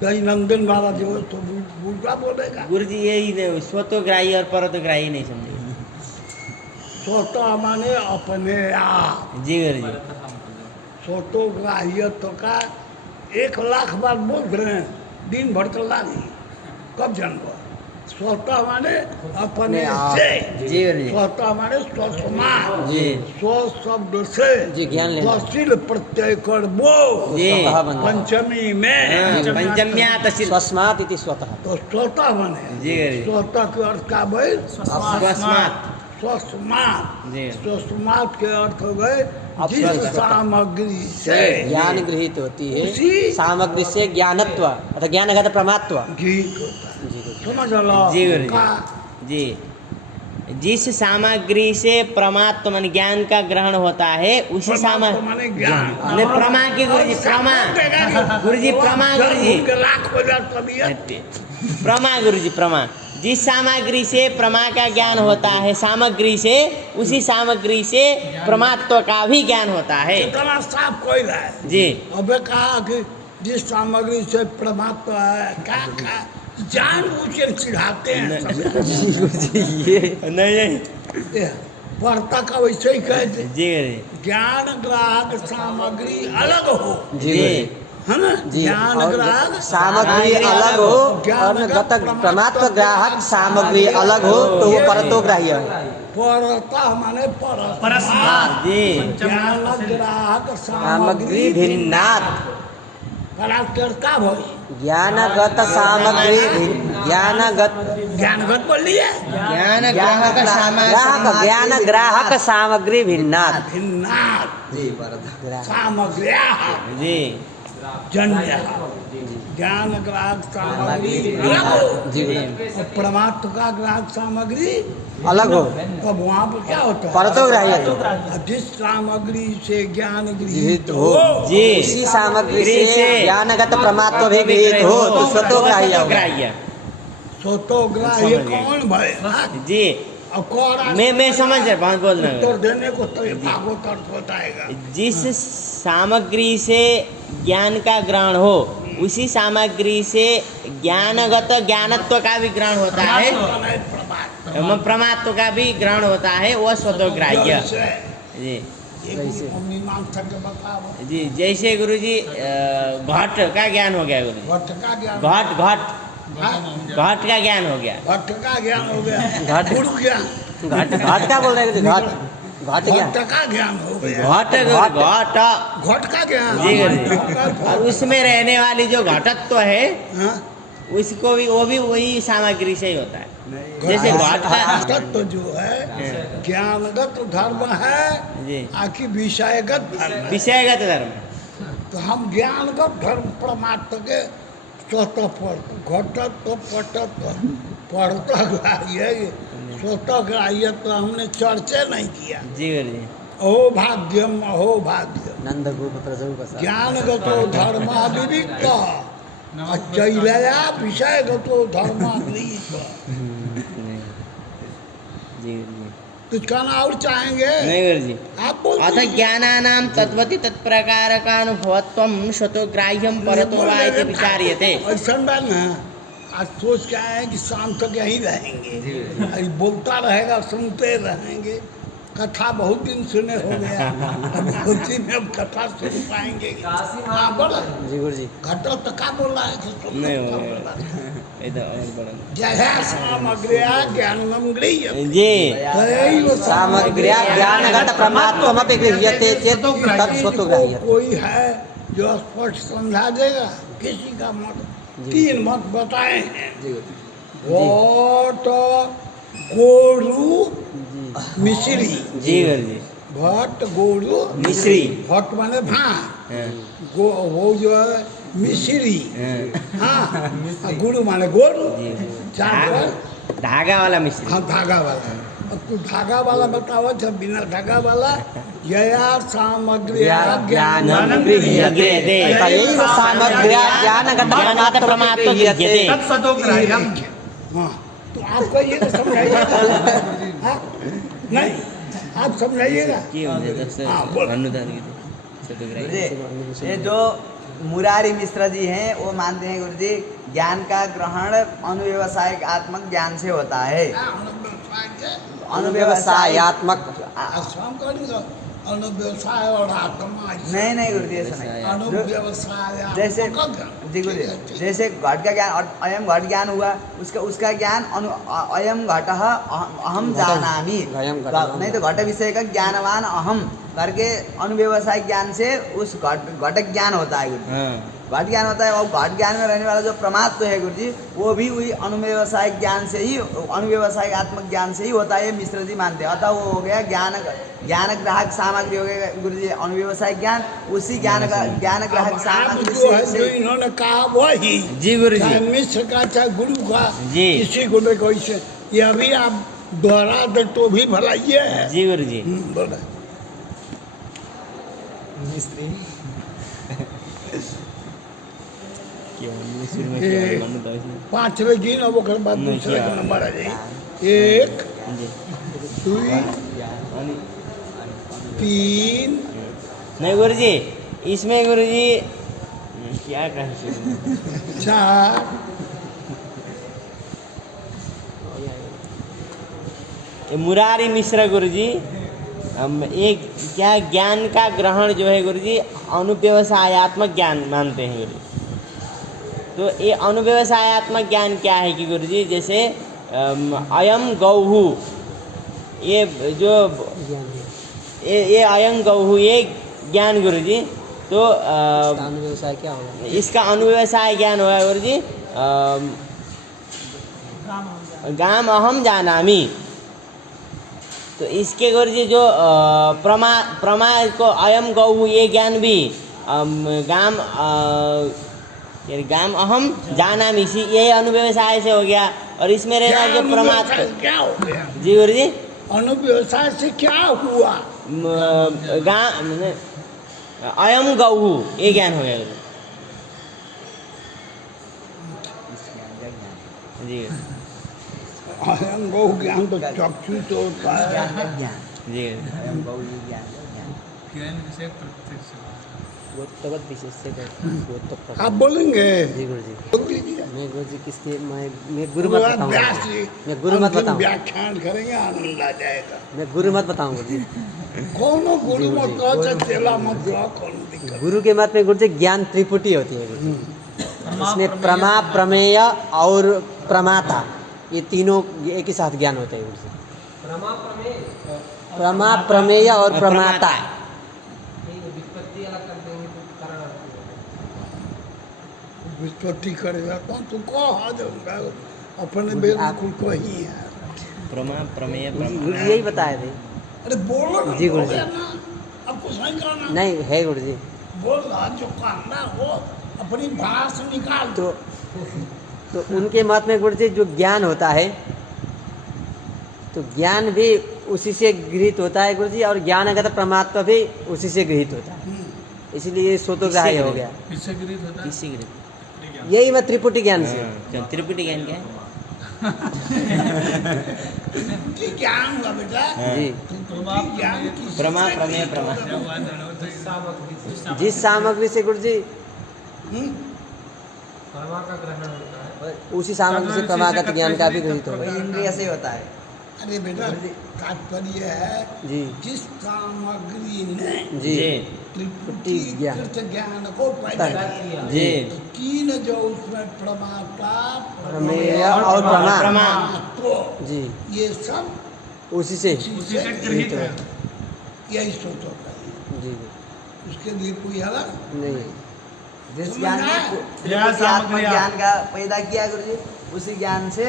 दैनंदिन वाला जो है तो बुरा बोलेगा। गुरु जी यही नहीं, स्वतोग्राही और परतोग्राही नहीं समझे। स्वतः माने अपने आप। जी गुरु जी। स्वतोग्राह्यत्व का 1,00,000 बार बोल रहे हैं, दिन भर चला नहीं, कब जन्म हुआ? स्वतः माने अपने से। जी गुरु जी। स्वतः माने स्वसमान। जी। स्व शब्द से जी, ज्ञान लेना। तहसील प्रत्यय कर वो जी। स्वतः बन जाए। पंचमी में हाँ, पंचम्या तसिल स्वस्मात् इति स्वतः। तो स्वतः बने। जी गुरु जी। स्वतः के अर्थ का भाई स्वस्मात्। स्वस्मात्। जी। स्वस्मात् के अर्थ हो गए जिस स्वतः। सामग्री से ज्ञान गृहित होती है उसी- सामग्री से ज्ञानत्व अर्थात ज्ञानगत प्रमात्व। गीत होता है। जी गुरु जी। समझ लो जी गुरु जी। का जी। जिस सामग्री से प्रमात्व मन ज्ञान का ग्रहण होता है उसी परमात्मा माने ज्ञान। नहीं, प्रमा की गुरु जी, प्रमा। गुरु जी, प्रमा गुरु जी। लाख हो जाए तबीयत। प्रमा गुरु जी, प्रमा। जिस सामग्री से प्रमा का ज्ञान होता है, सामग्री से, उसी सामग्री से प्रमात्व का भी ज्ञान होता है। इतना साफ कोई रहा है। जी। अबे कहा कि जिस सामग्री से परमात्मा है, क्या जान बूझ के चिढ़ाते हैं सब। जी गुरु जी ये नहीं नहीं। ये वार्ता का वैसे ही कहते हैं। जी गुरु जी। ज्ञान ग्राहक सामग्री अलग हो, जी गुरु जी। है ना? जी ज्ञान और ग्राहक सामग्री अलग हो और गत प्रमात्व ग्राहक सामग्री अलग हो तो वो परतोग्राह्य है। परता माने परस्पर। जी। ज्ञान ग्राहक सामग्री भिन्नात् परात्पर का भई ज्ञानगत सामग्री ज्ञानगत ज्ञानगत बोलिए ज्ञान ग्राहक ग्राहक ज्ञान ग्राहक सामग्री भिन्नात्। भिन्ना जी परत सामग्र्या जी। जन्य ज्ञान ग्राहक सामग्री अलग हो। जी गुरु जी। और परमात्मा का ग्राहक सामग्री अलग हो तब वहाँ पर क्या होता है? परतोग्राह्य है। और जिस सामग्री से ज्ञान गृहित गृहित हो हो जी। उसी सामग्री से ज्ञानगत प्रमात्व भी गृहित हो तो स्वतोग्राह्य होगा। स्वतोग्राह्य। स्वतोग्राह्य समझ गए। कौन भाई? जी। और कौन मैं समझ रहा बहुत बोल रहा उत्तर हूँ। देने को तो भागवत अर्थ बताएगा। जिस सामग्री से ज्ञान का ग्रहण हो उसी सामग्री से ज्ञानगत ज्ञानत्व का भी ग्रहण होता है एवं प्रमात्व का भी ग्रहण होता है, वह स्वतोग्राह्य। जी। मीमांसा के बताओ जी। जैसे गुरु जी घट का ज्ञान हो गया गुरु जी। भट्ट का ज्ञान घट घट हाँ? घट का ज्ञान हो गया। भट्ट का ज्ञान हो गया। घट। गुरु ज्ञान घाट घाट क्या बोल रहे हैं घाट घाट क्या भट्ट का ज्ञान हो गया। घट घट। घट का ज्ञान जी गुरु जी। और उसमें रहने वाली जो घटत्व है हाँ? उसको भी वो भी वही सामग्री से ही होता है। जैसे घट का तत्व जो है ज्ञानगत धर्म है जी। आखिर विषयगत धर्म है। विषयगत धर्म। तो हम ज्ञानगत धर्म परमात्मा के स्वतः पर घटत्व पटत्व पढ़ता ग्राह्य स्वतः ग्राह्य तो हमने चर्चा नहीं किया। जी गुरु जी। अहो भाग्यम अहो भाग्य नंद गोप प्रजौ का ज्ञानगतो धर्म विविक्त चैलया विषयगतो धर्म गृहीत। जी गुरु जी। कुछ कहना और चाहेंगे? नहीं गुरु जी। आप बोल अथ ज्ञानानां तद्वति तत्प्रकारकानुभवत्वं स्वतोग्राह्यं परतो वा इति विचार्यते। ऐसा बा ना आज सोच के आए हैं कि शाम तक यहीं रहेंगे, अरे बोलता रहेगा सुनते रहेंगे। कथा बहुत दिन सुने हो गया, अब उसी में अब कथा सुन पाएंगे। हाँ बोला जी गुरु जी। घटो तो क्या बोल रहा है कि सुन नहीं क्या हो बोल रहा है? इधर और बड़ा। जय सामग्र्या ज्ञानम गृह्यते। जी। तदैव सामग्र्या ज्ञानगत प्रमात्वमपि गृह्यते चेत् तत् स्वतोग्राह्य। कोई है जो स्पष्ट समझा देगा? किसी का मत तीन मत बताए हैं। भट्ट गोरु मिश्री। जी गुरु जी। भट्ट गोरु मिश्री। भट्ट माने भान, हाँ, वो जो है मिश्री। हाँ। हाँ गुरु माने गोरु। जी। चार धागा वाला मिश्री। हाँ धागा वाला अब तू धागा वाला बताओ, जब बिना धागा वाला यया सामग्री ज्ञानं गृह्यते। तयैव सामग्र्या ज्ञानगतं ज्ञानगतं प्रमात्वं गृह्यते। तत्सतो ग्राह्यम। हाँ, तो आपको ये तो समझाइएगा। हाँ? नहीं, आप समझाइएगा। हाँ, बोलो। गुरुजी ये जो मुरारी मिश्र जी हैं वो मानते हैं गुरुजी ज्ञान का ग्रहण अनुव्यवसायिक आत्मक ज्ञान से होता है। अनुव्यवसायात्मक अनुव्यवसाय और आत्मा नहीं नहीं गुरुजी ऐसा नहीं। अनुव्यवसाय जैसे जी गुरुजी जैसे घट का ज्ञान और अयम घट ज्ञान हुआ, उसका ज्ञान अयम घटः अहम जानामि, अयं घटः नहीं तो घट विषय का ज्ञानवान अहम करके अनुव्यवसायिक ज्ञान से उस घटक ज्ञान होता है गुरुजी। घट ज्ञान होता है और घट ज्ञान में रहने वाला जो प्रमात्व है गुरुजी वो भी वही अनुव्यवसायिक ज्ञान से ही, अनुव्यवसायिक आत्मक ज्ञान से ही होता है, ये मिश्र जी मानते हैं। अतः वो हो गया ज्ञान ग्राहक सामग्री हो गया गुरुजी अनुव्यवसायिक ज्ञान, उसी ज्ञान ग्राहक सामग्री जो है जो से इन्होंने कहा वही जी गुरुजी। चाहे मिश्र का चाहे गुरु का जी। किसी को भी कोई से ये अभी आप दोहरा दे तो भी भला ये है। जी गुरुजी। बोले पांचवें गिन अब ओकर बाद दूसरे का नंबर आ जाए। एक, दो, तीन, नहीं गुरुजी, इसमें गुरुजी क्या कहें, चार, मुरारी मिश्र गुरुजी एक क्या ज्ञान का ग्रहण जो है गुरुजी अनुव्यवसायात्मक ज्ञान मानते हैं गुरुजी। तो ये अनुव्यवसायात्मक ज्ञान क्या है कि गुरुजी जैसे अयम गौहु, ये जो ये अयम गौहु ये ज्ञान गुरुजी। तो अनुव्यवसाय क्या होगा? इसका अनुव्यवसाय ज्ञान होगा गुरुजी गाम अहम जानामि। तो इसके गुरुजी जो प्रमा को अयम गौ ये ज्ञान भी गाम अहम जानामि इसी ये अनुव्यवसाय से हो गया। और इसमें रहना जो प्रमात्म क्या हो गया? जी गुरुजी अनुव्यवसाय से क्या हुआ? गाम अयम गौ ये ज्ञान हो गया जी। अहम गौ ज्ञान तो चक्षु तो होता है। जी ज्ञान विषय प्रत्यक्ष। आप बोलेंगे? जी गुरुजी। बोल दीजिए। मैं गुरुजी किसके मैं गुरु मत बताऊंगा। व्यास जी मैं गुरु मत अंतिम बताऊं। व्याख्यान करेंगे, आनंद आ जाएगा। मैं गुरु मत बताऊं गुरुजी। कौनो गुरु मत कहो चाहे चेला मत कहो, कौन दिक्कत? गुरु के मत में गुरुजी ज्ञान त्रिपुटी होती है गुरुजी। इसमें प्रमा प्रमेय और प्रमाता ये तीनों एक ही साथ ज्ञान होते हैं गुरुजी। प्रमा प्रमेय और प्रमाता विस्पत्ति करेगा कौन? तू कह अपने बिल्कुल को ही है। प्रमा प्रमेय गुरुजी यही बताए थे। अरे बोलो ना, जी हो गुरुजी। गया ना, अब कुछ नहीं करना। नहीं है गुरुजी। बोल रहा जो कहना हो अपनी भाषा से निकाल दो। तो उनके मत में गुरुजी जो ज्ञान होता है तो ज्ञान भी उसी से गृहीत होता है गुरुजी, और ज्ञानगत परमात्मा भी उसी से गृहीत होता है। इसलिए ये स्वतोग्राह्य हो गया। किससे गृहित होता है? किसी यही मैं त्रिपुटी ज्ञान से। त्रिपुटी ज्ञान क्या है? त्रिपुटी ज्ञान हुआ बेटा। जी। त्रिपुटी ज्ञान किससे प्रमा प्रमेय प्रमा जिस सामग्री से गुरुजी उसी सामग्री से क्रमागत ज्ञान का भी गृहित होगा। इंद्रिय से होता है। अरे बेटा तात्पर्य है जी जिस सामग्री ने जी त्रिपुटी ज्ञान। ज्ञान को पैदा किया, जी तो तीन जो उसमें प्रमाता प्रमेय और प्रमा तो जी ये सब उसी से उसी से गृहीत है। यही सोच होता है। जी उसके लिए कोई अलग नहीं। जिस ज्ञान समझ ने यह त्रिपुटी आत्मक सामग्री ज्ञान का पैदा किया गुरुजी उसी ज्ञान से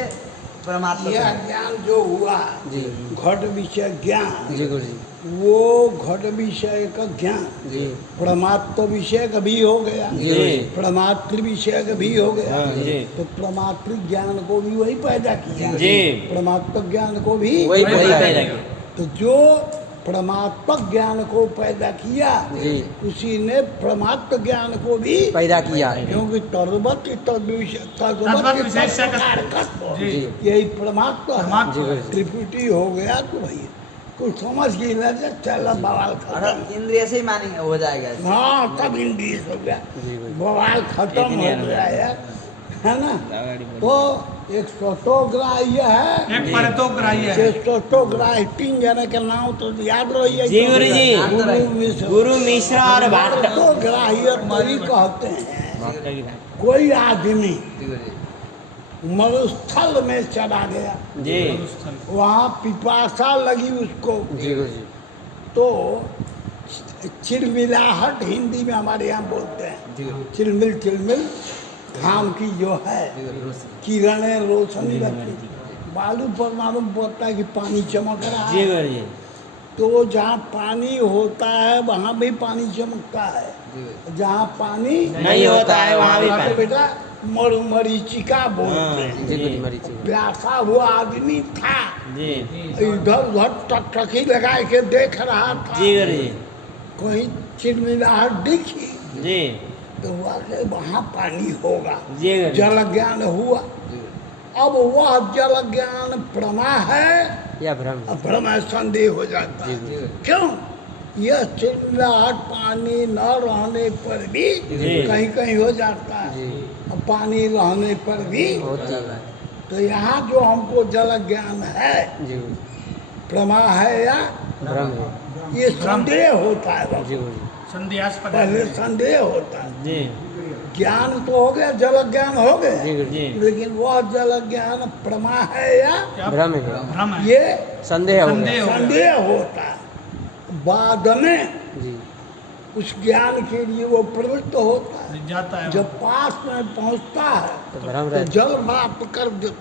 परमात्मा यह ज्ञान जो हुआ जी घट विषय ज्ञान जी गुरुजी वो घट विषय का ज्ञान जी प्रमात्व विषय का भी हो गया, जी। प्रमातृ विषय का भी हो गया। हाँ, जी। तो प्रमातृ ज्ञान को भी वही पैदा किया, जी। परमात्म ज्ञान को भी वही वही पैदा पैदा किया। किया। तो जो परमात्मक ज्ञान को पैदा किया जी। उसी ने परमात्म ज्ञान को भी पैदा किया। क्योंकि तद्वत तद्वत विशेष से जी। यही परमात्मा है। परमात्मा जी गुरुजी। त्रिपुटी हो गया तो भाई कुछ समझ गई ना, चलो बवाल खत्म। अर्थात इंद्रिय से ही मानेंगे हो जाएगा। हाँ तब इंद्रिय हो गया, जी गुरुजी। बवाल खत्म हो गया यार, है ना। तो एक स्वतोग्राह्य है, एक परतोग्राह्य है। एक स्वतोग्राह्य, 3 जने के नाम तो याद रही जी गुरुजी। गुरु मिश्र, गुरु मिश्र और भाट स्वतोग्राह्य तरी कहते हैं। कोई आदमी मरुस्थल में चला गया, जी वहाँ पिपासा लगी उसको, जी गुरुजी। तो चिलमिलाहट हिंदी में हमारे यहाँ बोलते हैं, चिलमिल चिलमिल घाम की जो है किरणें रोशनी लगती, बालू पर मालूम पड़ता है कि पानी चमक रहा जी है। गुरुजी। तो जहाँ पानी होता है वहाँ भी पानी चमकता है, जहाँ पानी नहीं होता है वहाँ भी तो पानी। बेटा मरीचिका बोलते हैं। जी गुरुजी मरीची। प्यासा हुआ आदमी था, जी इधर उधर टकटकी लगा के देख रहा था, जी गुरुजी। कहीं चिलमिलाहट दिखी जी तो हुआ कि वहाँ पानी होगा, जी गुरुजी। जल ज्ञान हुआ। अब वह जल ज्ञान प्रमा है या भ्रम। भ्रम है, संदेह हो जाता है। क्यों? यह चिल्लाहट पानी न रहने पर भी जी। कहीं कहीं हो जाता है, जी और पानी रहने पर भी। होती है। तो यहाँ जो हमको जल ज्ञान है जी प्रमा है या भ्रम है। ये संदेह होता है, जी गुरुजी। संध्यास्पद पहले संदेह होता है। जी ज्ञान तो हो गया, जल ज्ञान हो जी गया, गुरुजी। लेकिन वह जल ज्ञान प्रमा है या भ्रम है। भ्रम है। ये संदेह हो संदेह। गया। संदेह होता है। बाद में जी उस ज्ञान के लिए वो प्रवृत्त होता है। जाता है जब पास में पहुंचता है तो भ्रम तो रहता जल प्राप्त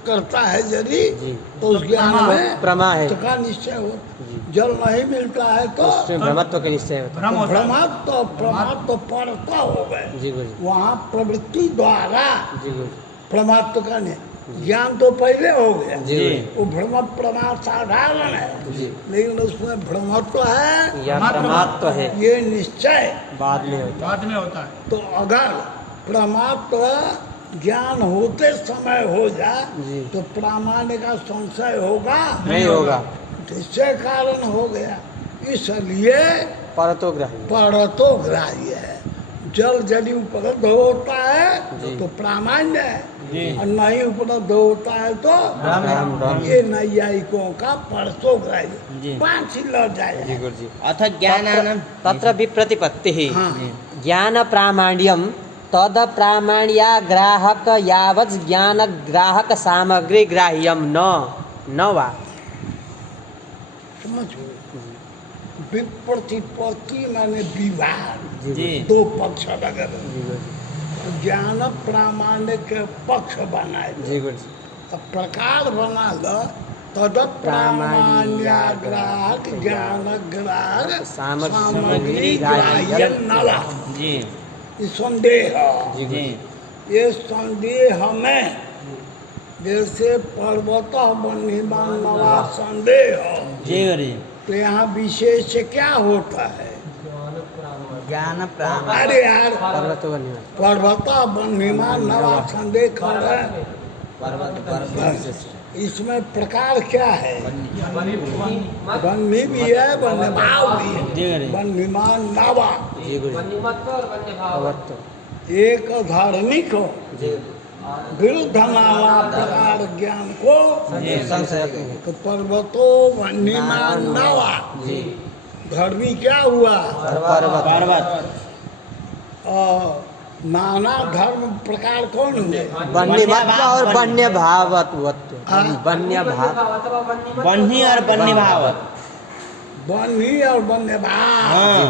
करता है यदि, जी। तो उस ज्ञान में प्रमा है। का निश्चय होता जी। है। जल नहीं मिलता है तो उसमें भ्रमत्व के निश्चय होता भ्रम होता है। भ्रमत्व प्रमात्व पड़ता हो गए। है। जी गुरुजी। वहाँ प्रवृत्ति द्वारा जी गुरुजी। प्रमात्व का नहीं, ज्ञान तो पहले हो गया, जी वो भ्रम प्रमाद साधारण है, जी। लेकिन उसमें भ्रमत्व है, या परमात्म है। ये निश्चय। बाद में होता बाद में होता है। तो अगर प्रमात्व ज्ञान होते समय हो जाए जी। तो प्रामाण्य का संशय होगा नहीं होगा। निश्चय कारण हो गया, इसलिए परतोग्राही। परतोग्राह्य है। जल यदि उपलब्ध होता है जी। तो प्रामाण्य है, जी। और नहीं उपलब्ध होता है तो भ्रम। ये नैयायिकों का जी। परतोग्राह्य 5 ही लग जी जाएगा। गुरुजी। अथ ज्ञानानम तत्र विप्रतिपत्तिः हाँ ज्ञान प्रामाण्यम तद प्रामाण्या ग्राहक यावत् ज्ञान ग्राहक सामग्री ग्राह्यम न वा। समझो, विप्रतिपत्ति माने विवाद, जी 2 पक्ष लगे, जी गुरुजी। ज्ञान प्रामाण्य के पक्ष बनाए, जी गुरुजी। अब प्रकार बना लो तदत प्रामाण्याग्राहक ज्ञान ग्राहक सामग्री ग्राह्य नला। जी ये संदेह, जी जी गुरुजी। ये संदेह में जैसे पर्वत बन्हीमान नवा संदेह, जी गुरुजी। तो यहाँ विशेष क्या होता है? ज्ञान प्राण अरे यार पर्वतो बन्हीमान। पर्वत बन्हीमान नवा संदेह कर रहे हैं। पर्वत पर्वत इसमें प्रकार क्या है? बन्ही भी है, बन्हीभाव भी जी है, गुरुजी। बन्हीमान नावा। जी गुरुजी। भगवत्व। एक धार्मिक हो विरुद्ध नाना प्रकार ज्ञान को तो पर्वतो बन्हीमान नावा। जी। धर्मी क्या हुआ? पर्वत। पर्वत नाना धर्म प्रकार कौन हुए? वन्यमत्व और वन्य भावत्व। हाँ। वन्य भाव। बन्ही और बन्ही भावत। बन्ही और बन्हीभाव हाँ।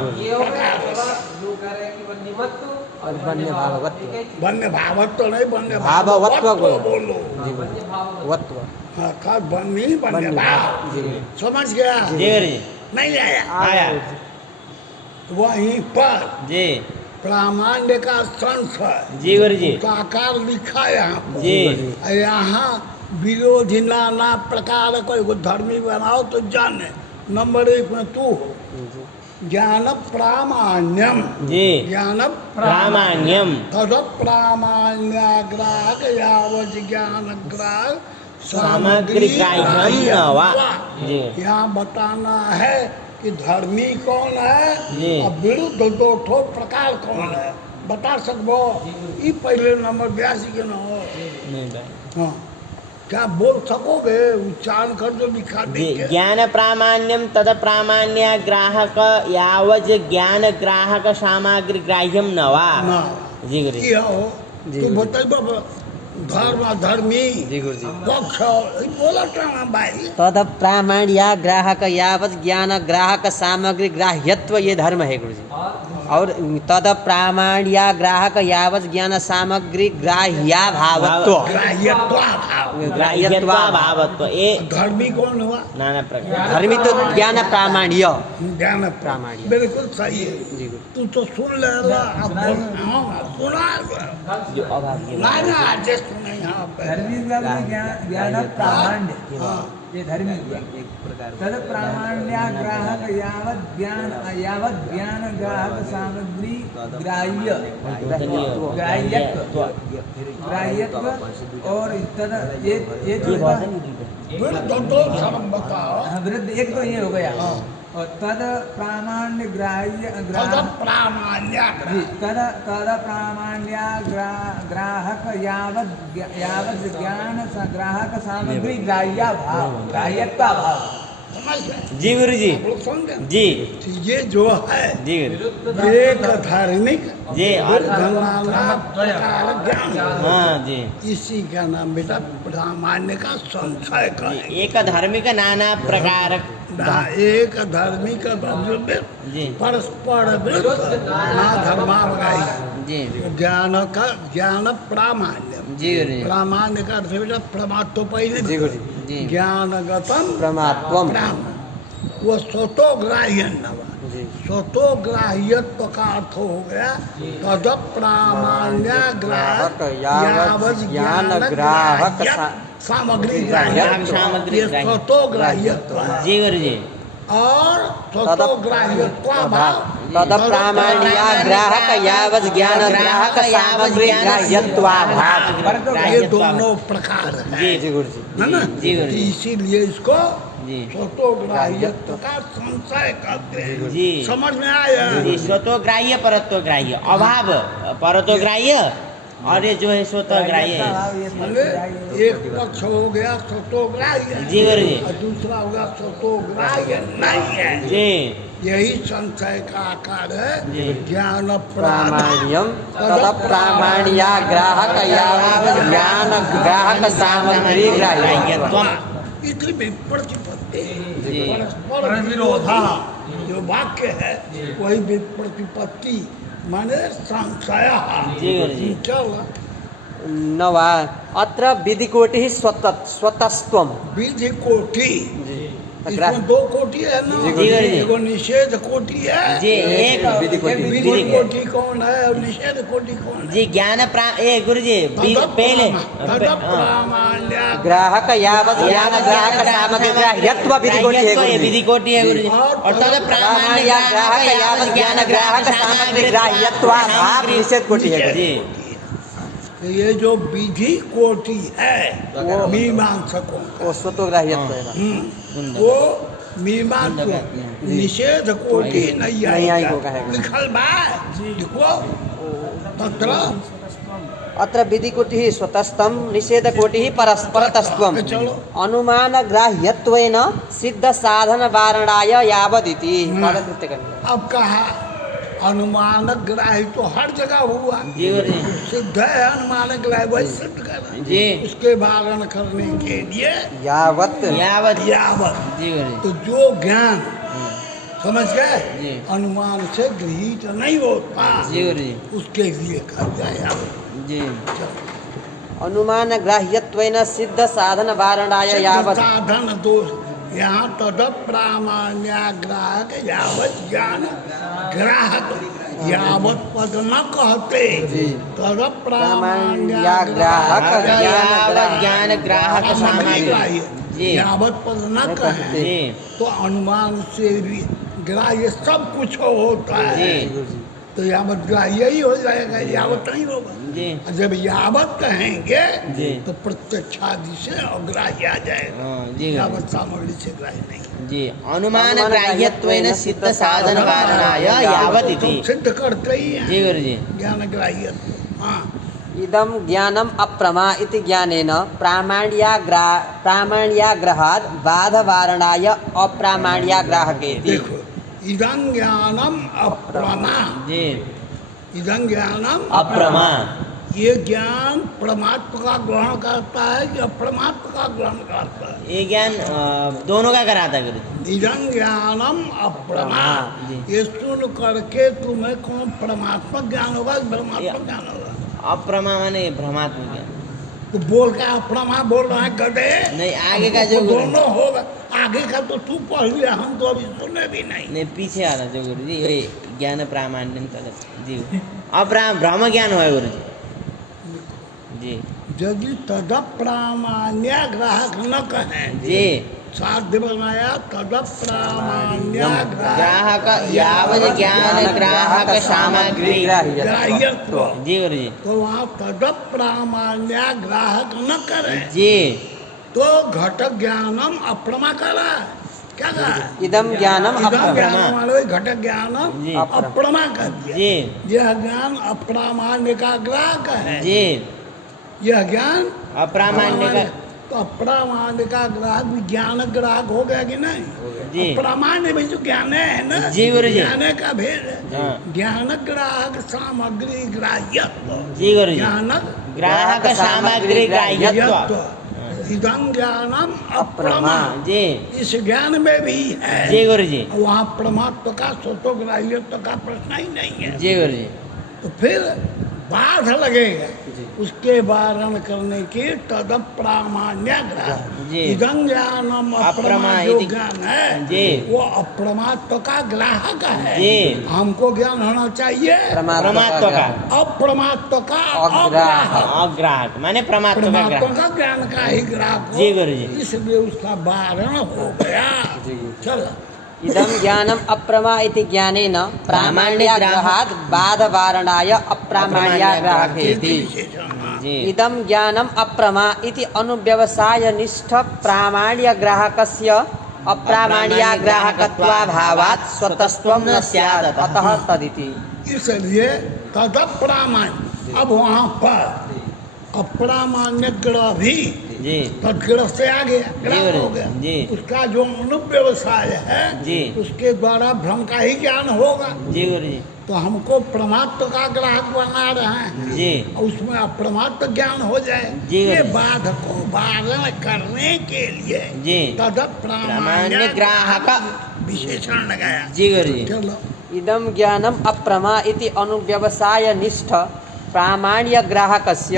और वन्य भावत्व। बन्हीभावत तो नहीं, भाववत्व बोलो। जी गुरुजी। वत्व। हाँ, बन्ही बन्हीभाव। जी गुरुजी। समझ गया? जी गुरुजी। नहीं आया आया वहीं पर जी प्रामाण्य का संशय जी गुरु जी उसका आकार लिखा है यहाँ पर। जी और यहाँ विरोधी नाना प्रकार को धर्मी बनाओ तो जाने। नंबर 1 में तू हो ज्ञान प्रामाण्यम जी ज्ञान प्रामाण्यम तद प्रामाण्याग्राहक यावत ज्ञान ग्राहक सामग्री ग्राह्यम न वा। जी यहाँ बताना है कि धर्मी कौन है जी। और विरुद्ध दो ठो प्रकार कौन है बता सकबो। ये पहले नंबर 82 के न हो। नहीं भाई हाँ क्या बोल सकोगे उच्चारण कर जो लिखा जी देंगे। ज्ञान प्रामाण्यम तद प्रामाण्य ग्राहक यावज ज्ञान ग्राहक सामग्री ग्राह्यम न वा। ना जी गुरु जी किया हो जी। तू बताइब धर्म धर्मी जी गुरु जी पक्ष बोला था भाई। तद प्रामाण्य ग्राहक यावत ज्ञान ग्राहक सामग्री ग्राह्यत्व ये धर्म है गुरु जी। और तद प्रामाण्य ग्राहक यावत ज्ञान सामग्री ग्राह्या भावत्व ग्राह्यत्वा भावत्व ये धर्मी कौन हुआ नाना प्रकार धर्मी तो ज्ञान प्रामाण्य ज्ञान प्रामाण्य। बिल्कुल सही है। जी गुरु तू तो सुन ले रहा अब बोल हाँ सुना जो अभाग्य ना ना आज सुना यहाँ पे धर्मी ज्ञान प्रामाण्य हाँ ये धर्मी तद प्रामाण्य ग्राहक यावत ज्ञान ग्राहक सामग्री ग्राह्य ग्राह्यत्व और तद ये जो बिल्कुल दो शब्द बताओ। विरुद्ध एक तो ये हो गया और तद प्रामाण्य ग्राह्य तद प्रामाण्य जी, तद प्रामाण्य ग्राहक यावत ज्ञान ग्राहक सामग्री ग्राह्य भाव ग्राह्यत्वा भाव। समझ गए जी गुरु जी लोग समझ गए? जी तो ये जो है जी गुरु एक धार्मिक जी और नाना प्रकार ज्ञान हाँ जी इसी का नाम बेटा प्रामाण्य का संशय का है। एक धार्मिक नाना प्रकार एक धार्मिक जी परस्पर विरुद्ध ना धर्मावगाही जी ज्ञान प्रामाण्य जी गुरु जी प्रामाण्य का अर्थ है बेटा प्रमात्व पहले जी गुरु जी जी ज्ञानगतम प्रमात्वम ब्राह्मण वो स्वतोग्राह्य नवा जी स्वतोग्राह्यत्व का अर्थ हो गया तद प्रामाण्य ग्राहक यावत ज्ञान ग्राहक सामग्री ग्राह्यत्व सामग्री ये ग्राह्य। स्वतोग्राह्यत्व है। जी गुरु जी और स्वतोग्राह्यत्व भाव तद प्रामाण्य ग्राहक यावत ज्ञान ग्राहक सामग्री ग्राह्यत्वा भाव। ये दोनों प्रकार है जी जी गुरु जी है ना जी गुरु जी। इसीलिए इसको जी स्वतोग्राह्यत्व का संशय करते हैं। जी समझ में आया जी स्वतोग्राह्य परत्वग्राह्य अभाव परत्वग्राह्य और ये जो है स्वतोग्राह्य है समझे? एक पक्ष हो गया स्वतोग्राह्य जी गुरु जी और दूसरा हो गया स्वतोग्राह्य नहीं है। जी यही संशय का आकार है जी। ज्ञान प्रामाण्यम तद प्रामाण्य ग्राहक यावत ज्ञान ग्राहक सामग्री ग्राह्यत्व। इसलिए प्रतिपत्ति जी। परस्पर विरोधा जो वाक्य है वही प्रतिपत्ति माने संशय। जी गुरु जी क्या हुआ नवा अत्र विधिकोटि स्वतस्त्वम। विधि कोटि ग्रा- इसमें दो कोटि है ना जी गुरु जी। एगो निषेध कोटि है जी एक विधि कोटि। विधि कोटि कौन है और निषेध कोटि कौन है? जी ज्ञान ए गुरु जी पहले तद प्रामाण्य ग्राहक यावत ज्ञान ग्राहक सामग्री ग्राह्यत्व विधिकोटि है गुरु जी। विधि कोटि है गुरु जी और तद प्रामाण्य ग्राहक यावत ज्ञान ग्राहक सामग्री ग्राह्यत्व भाव निषेध कोटि है गुरु जी। जी ये जो विधि कोटि है वो मीमांसकों का। वो स्वतोग्राह्यत्व है। वो मीमांसक निषेध कोटि नहीं नैयायिकों का है। लिखल बा देखो तत्र अत्र विधिकोटि स्वतस्तम निषेध कोटि परस्परतस्त्वम। चलो अनुमान ग्राह्यत्वेन सिद्ध साधन वारणाय यावदिति। पादकृत्य करना। अब कहा अनुमान ग्राह्य तो हर जगह हुआ जी गुरु जी सिद्ध है अनुमान ग्राह्य वही सिद्ध करना जी उसके वारण करने के लिए यावत यावत यावत जी गुरु जी तो जो ज्ञान समझ जी। गए अनुमान से गृहित नहीं होता जी गुरु जी उसके लिए कर जाए जी अनुमान ग्राह्यत्वेन सिद्ध साधन वारणाय यावत। साधन दोष यहाँ तद प्रामाण्याग्राहक यावत ज्ञान ग्राहक यावत पद न कहते तद प्रामाण्याग्राहक यावत ज्ञान ग्राहक सामग्री जी यावत पद न कहे जी तो अनुमान से भी ग्राह्य सब कुछ होता है जी तो यावत ग्राह्य ही हो जाएगा यावत नहीं होगा जी और जब यावत कहेंगे जी। तो प्रत्यक्षादि से अग्राह्य आ जाएगा हाँ, जी यावत सामग्री से ग्राह्य नहीं जी अनुमान ग्राह्यत्वेन सिद्ध साधन कारणाय यावत् इति तो सिद्ध करते ही हैं जी गुरुजी ज्ञान ग्राह्य हाँ इदम ज्ञानम अप्रमा इति ज्ञानेन प्रामाण्याग्रहात् बाधवारणाय अप्रामाण्याग्राहकेति देखो इदं ज्ञानम अप्रमा जी इदं ज्ञानम अप्रमा ये ज्ञान परमात्मा का ग्रहण करता है कि अप्रमात्मा का ग्रहण करता है ये ज्ञान दोनों का कराता है गुरुजी इदं ज्ञानम अप्रमा जी। ये सुन करके तुम्हें कौन परमात्मा ज्ञान होगा कि ब्रह्मात्मा ज्ञान होगा अप्रमा माने भ्रमात्मक ज्ञान तो बोल का अप्रमा बोल रहा है गधे नहीं आगे का जो तो गुरु दोनों होगा आगे का तो तू पढ़ लिया हम तो अभी सुने भी नहीं नहीं पीछे आ रहा जो गुरु जी ये ज्ञान प्रामाण्यम तद जी ब्रह्म ज्ञान हुआ गुरु जी यदि तद प्रामाण्य ग्राहक न कहें जी साध्य बनाया तद प्रामाण्य ग्राहक यावत ज्ञान ग्राहक सामग्री ग्राह्यत्व जी गुरु जी तो वहाँ तद प्रामाण्य ग्राहक न करें जी तो घट ज्ञानम अप्रमा करा क्या कहा इदम ज्ञानम इदं अप्रमा ज्ञानम वाले घट ज्ञानम जी। अप्रमा कर दिया जी यह ज्ञान अप्रामाण्य का ग्राहक है जी यह ज्ञान अप्रामाण्य का तो अप्रामाण्य का ग्राहक भी ज्ञान ग्राहक हो गया कि नहीं जी अप्रामाण्य भी जो ज्ञान है ना जी गुरु जी। ज्ञान का भेद है हाँ। ज्ञान ग्राहक सामग्री ग्राह्यत्व जी गुरु जी ज्ञान ग्राहक सामग्री ग्राह्यत्व ग्राह्यत्व इदं ज्ञानम अप्रमा जी इस ज्ञान में भी है जी गुरु जी वहाँ परमात्मा का स्वतो ग्राह्यत्व का प्रश्न ही नहीं है जी गुरु जी तो फिर बाध लगेगा उसके वारण करने की तद प्रामाण्य जी। इदं ज्ञानम अप्रमा अप्रमा जो इति- ज्ञान है जी। वो अप्रमात्व का ग्राहक है जी। हमको ज्ञान होना चाहिए परमात्मा का अप्रमात्व का अग्राहक। अग्राहक अग्राहक माने परमात्मा का परमात्मा ग्राहक का ज्ञान का ही ग्राहक हो जी गुरु जी। इसलिए उसका वारण हो गया चलो इदम ज्ञानम अप्रमा इति ज्ञानेन प्रामाण्याग्रहात् बाधवारणाय अप्रामाण्याग्राहकेति जी इदम ज्ञानम अप्रमा इति अनुव्यवसायनिष्ठ प्रामाण्यग्राहकस्य अप्रामाण्याग्राहकत्वाभावात् स्वतस्त्वं न स्यात् अतः तदिति इसलिए तद प्रामाण्य अब वहाँ पर अप्रामाण्य ग्रह भी जी तदग्रह से आ गया ग्रह जी, हो गया जी। उसका जो अनुव्यवसाय है जी। उसके द्वारा भ्रम का ही ज्ञान होगा जी गुरु जी तो हमको परमात्मा का ग्राहक बना रहे हैं जी और उसमें अप्रमात्म ज्ञान हो जाए जी, ये गुरु। बाध को वारण करने के लिए जी। तद प्रामाण्य प्रामाण्य ग्राहक विशेषण लगाया जी गुरु जी चलो इदम ज्ञानम अप्रमा इति अनुव्यवसायनिष्ठ प्रामाण्यग्राहकस्य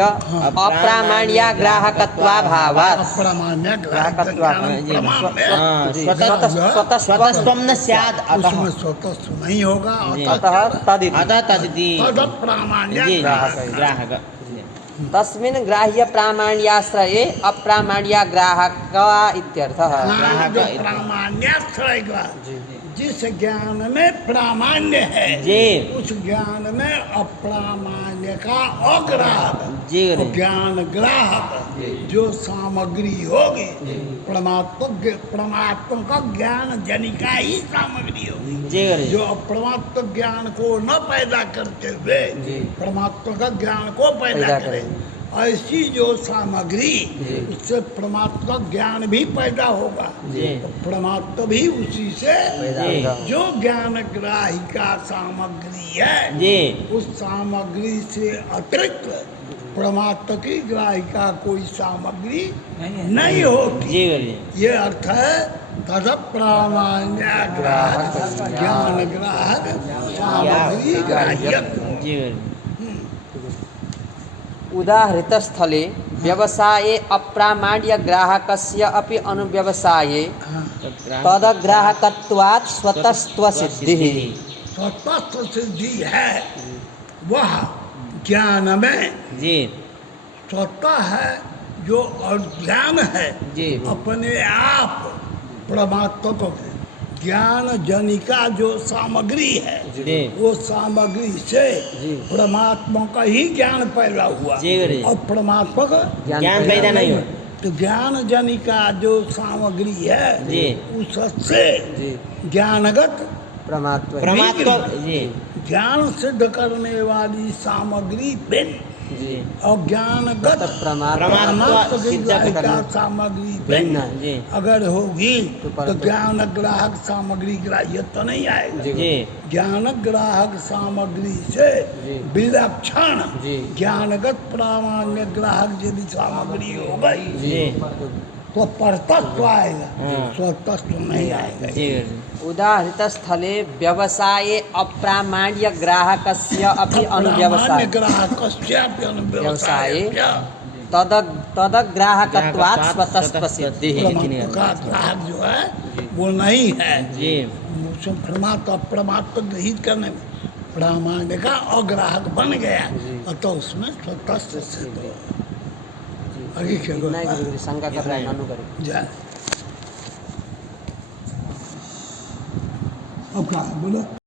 अप्रामाण्याग्राहकत्वाभावात् अप्रामाण्य ग्राहक ग्राहकत्व, ज्ञान प्रमाण में हाँ, जी, स्वतः स्वतः स्वतस्त्वं न स्यात् अतः उसमें स्वतः नहीं होगा जी। अतः तदिति अतः तदिति तद प्रामाण्य जी ग्राहक ग्राहक तस्मिन् ग्राह्य प्रामाण्याश्रये अप्रामाण्याग्राहक इत्यर्थः ग्राहक जो प्रामाण्याश्रय का जिस ज्ञान में प्रामाण्य है जी उस ज्ञान में अप्रामाण्य का अग्राहक जी गुरु और जी ज्ञान ग्राहक जो सामग्री होगी परमात्मा का ज्ञान जनिका ही सामग्री होगी जी गुरु जी जो अप्रमात्म ज्ञान को न पैदा करते हुए परमात्मा का ज्ञान को पैदा पैदा करे ऐसी जो सामग्री उससे परमात्मा ज्ञान भी पैदा होगा जी तो परमात्मा भी उसी से जी जो ज्ञान ग्राही का सामग्री है जी उस सामग्री से अतिरिक्त परमात्मा की ग्राही का कोई सामग्री नहीं होती जी गुरु जी ये अर्थ है तद प्रामाण्य ग्राहक ज्ञान ग्राहक सामग्री ग्राह्यत्व जी गुरु जी उदाहृत स्थले व्यवसाये अप्रामाण्य ग्राहकस्य अपि अनुव्यवसाये तदग्राहकत्वात् स्वतस्त्व सिद्धिः। स्वतस्त्र सिद्धि है वह ज्ञान में जी स्वतः है जो अज्ञान है जी अपने आप परमात्मा को ज्ञान जनिका जो सामग्री है जी वो सामग्री से जी। परमात्मा का ही ज्ञान पैदा हुआ जी गुरुजी। और परमात्मा का ज्ञान पैदा नहीं हुआ। तो ज्ञान जनिका जो सामग्री है जी। उससे जी ज्ञानगत परमात्मा परमात्मा जी ज्ञान सिद्ध करने वाली सामग्री भिन्न जी और ज्ञानगत परमात्मा सिद्ध ग्राहिका सामग्री भिन्न भिन्न है। जी अगर होगी तो तो परंतु- ज्ञान ग्राहक सामग्री ग्राह्य तो नहीं आएगा। जी। जी ज्ञान ग्राहक सामग्री से जी। विलक्षण जी। ज्ञानगत प्रामाण्य ग्राहक यदि सामग्री हो गई जी तो परतत्व आएगा हाँ। स्वतत्व नहीं आएगा। जी गुरुजी। उदाहृत स्थले व्यवसाये अप्रामाण्य ग्राहकस्य अपि प्रामाण्य अनुव्यवसाय ग्राहकस्यापि अनुव्यवसाय तदग्राहकत्वात् स्वतस्त्व सिद्धिः। परमात्मा का ग्राहक जो है वो नहीं है जी परमात्मा परमात्मा ग्रहित करने में प्रामाण्य का अग्राहक बन गया और तो उसमें स्वतः सिद्ध हो। आगे क्या इतना ही गुरुजी, शंका कर रहा है नानू करे। जाए अब कहा बोलो।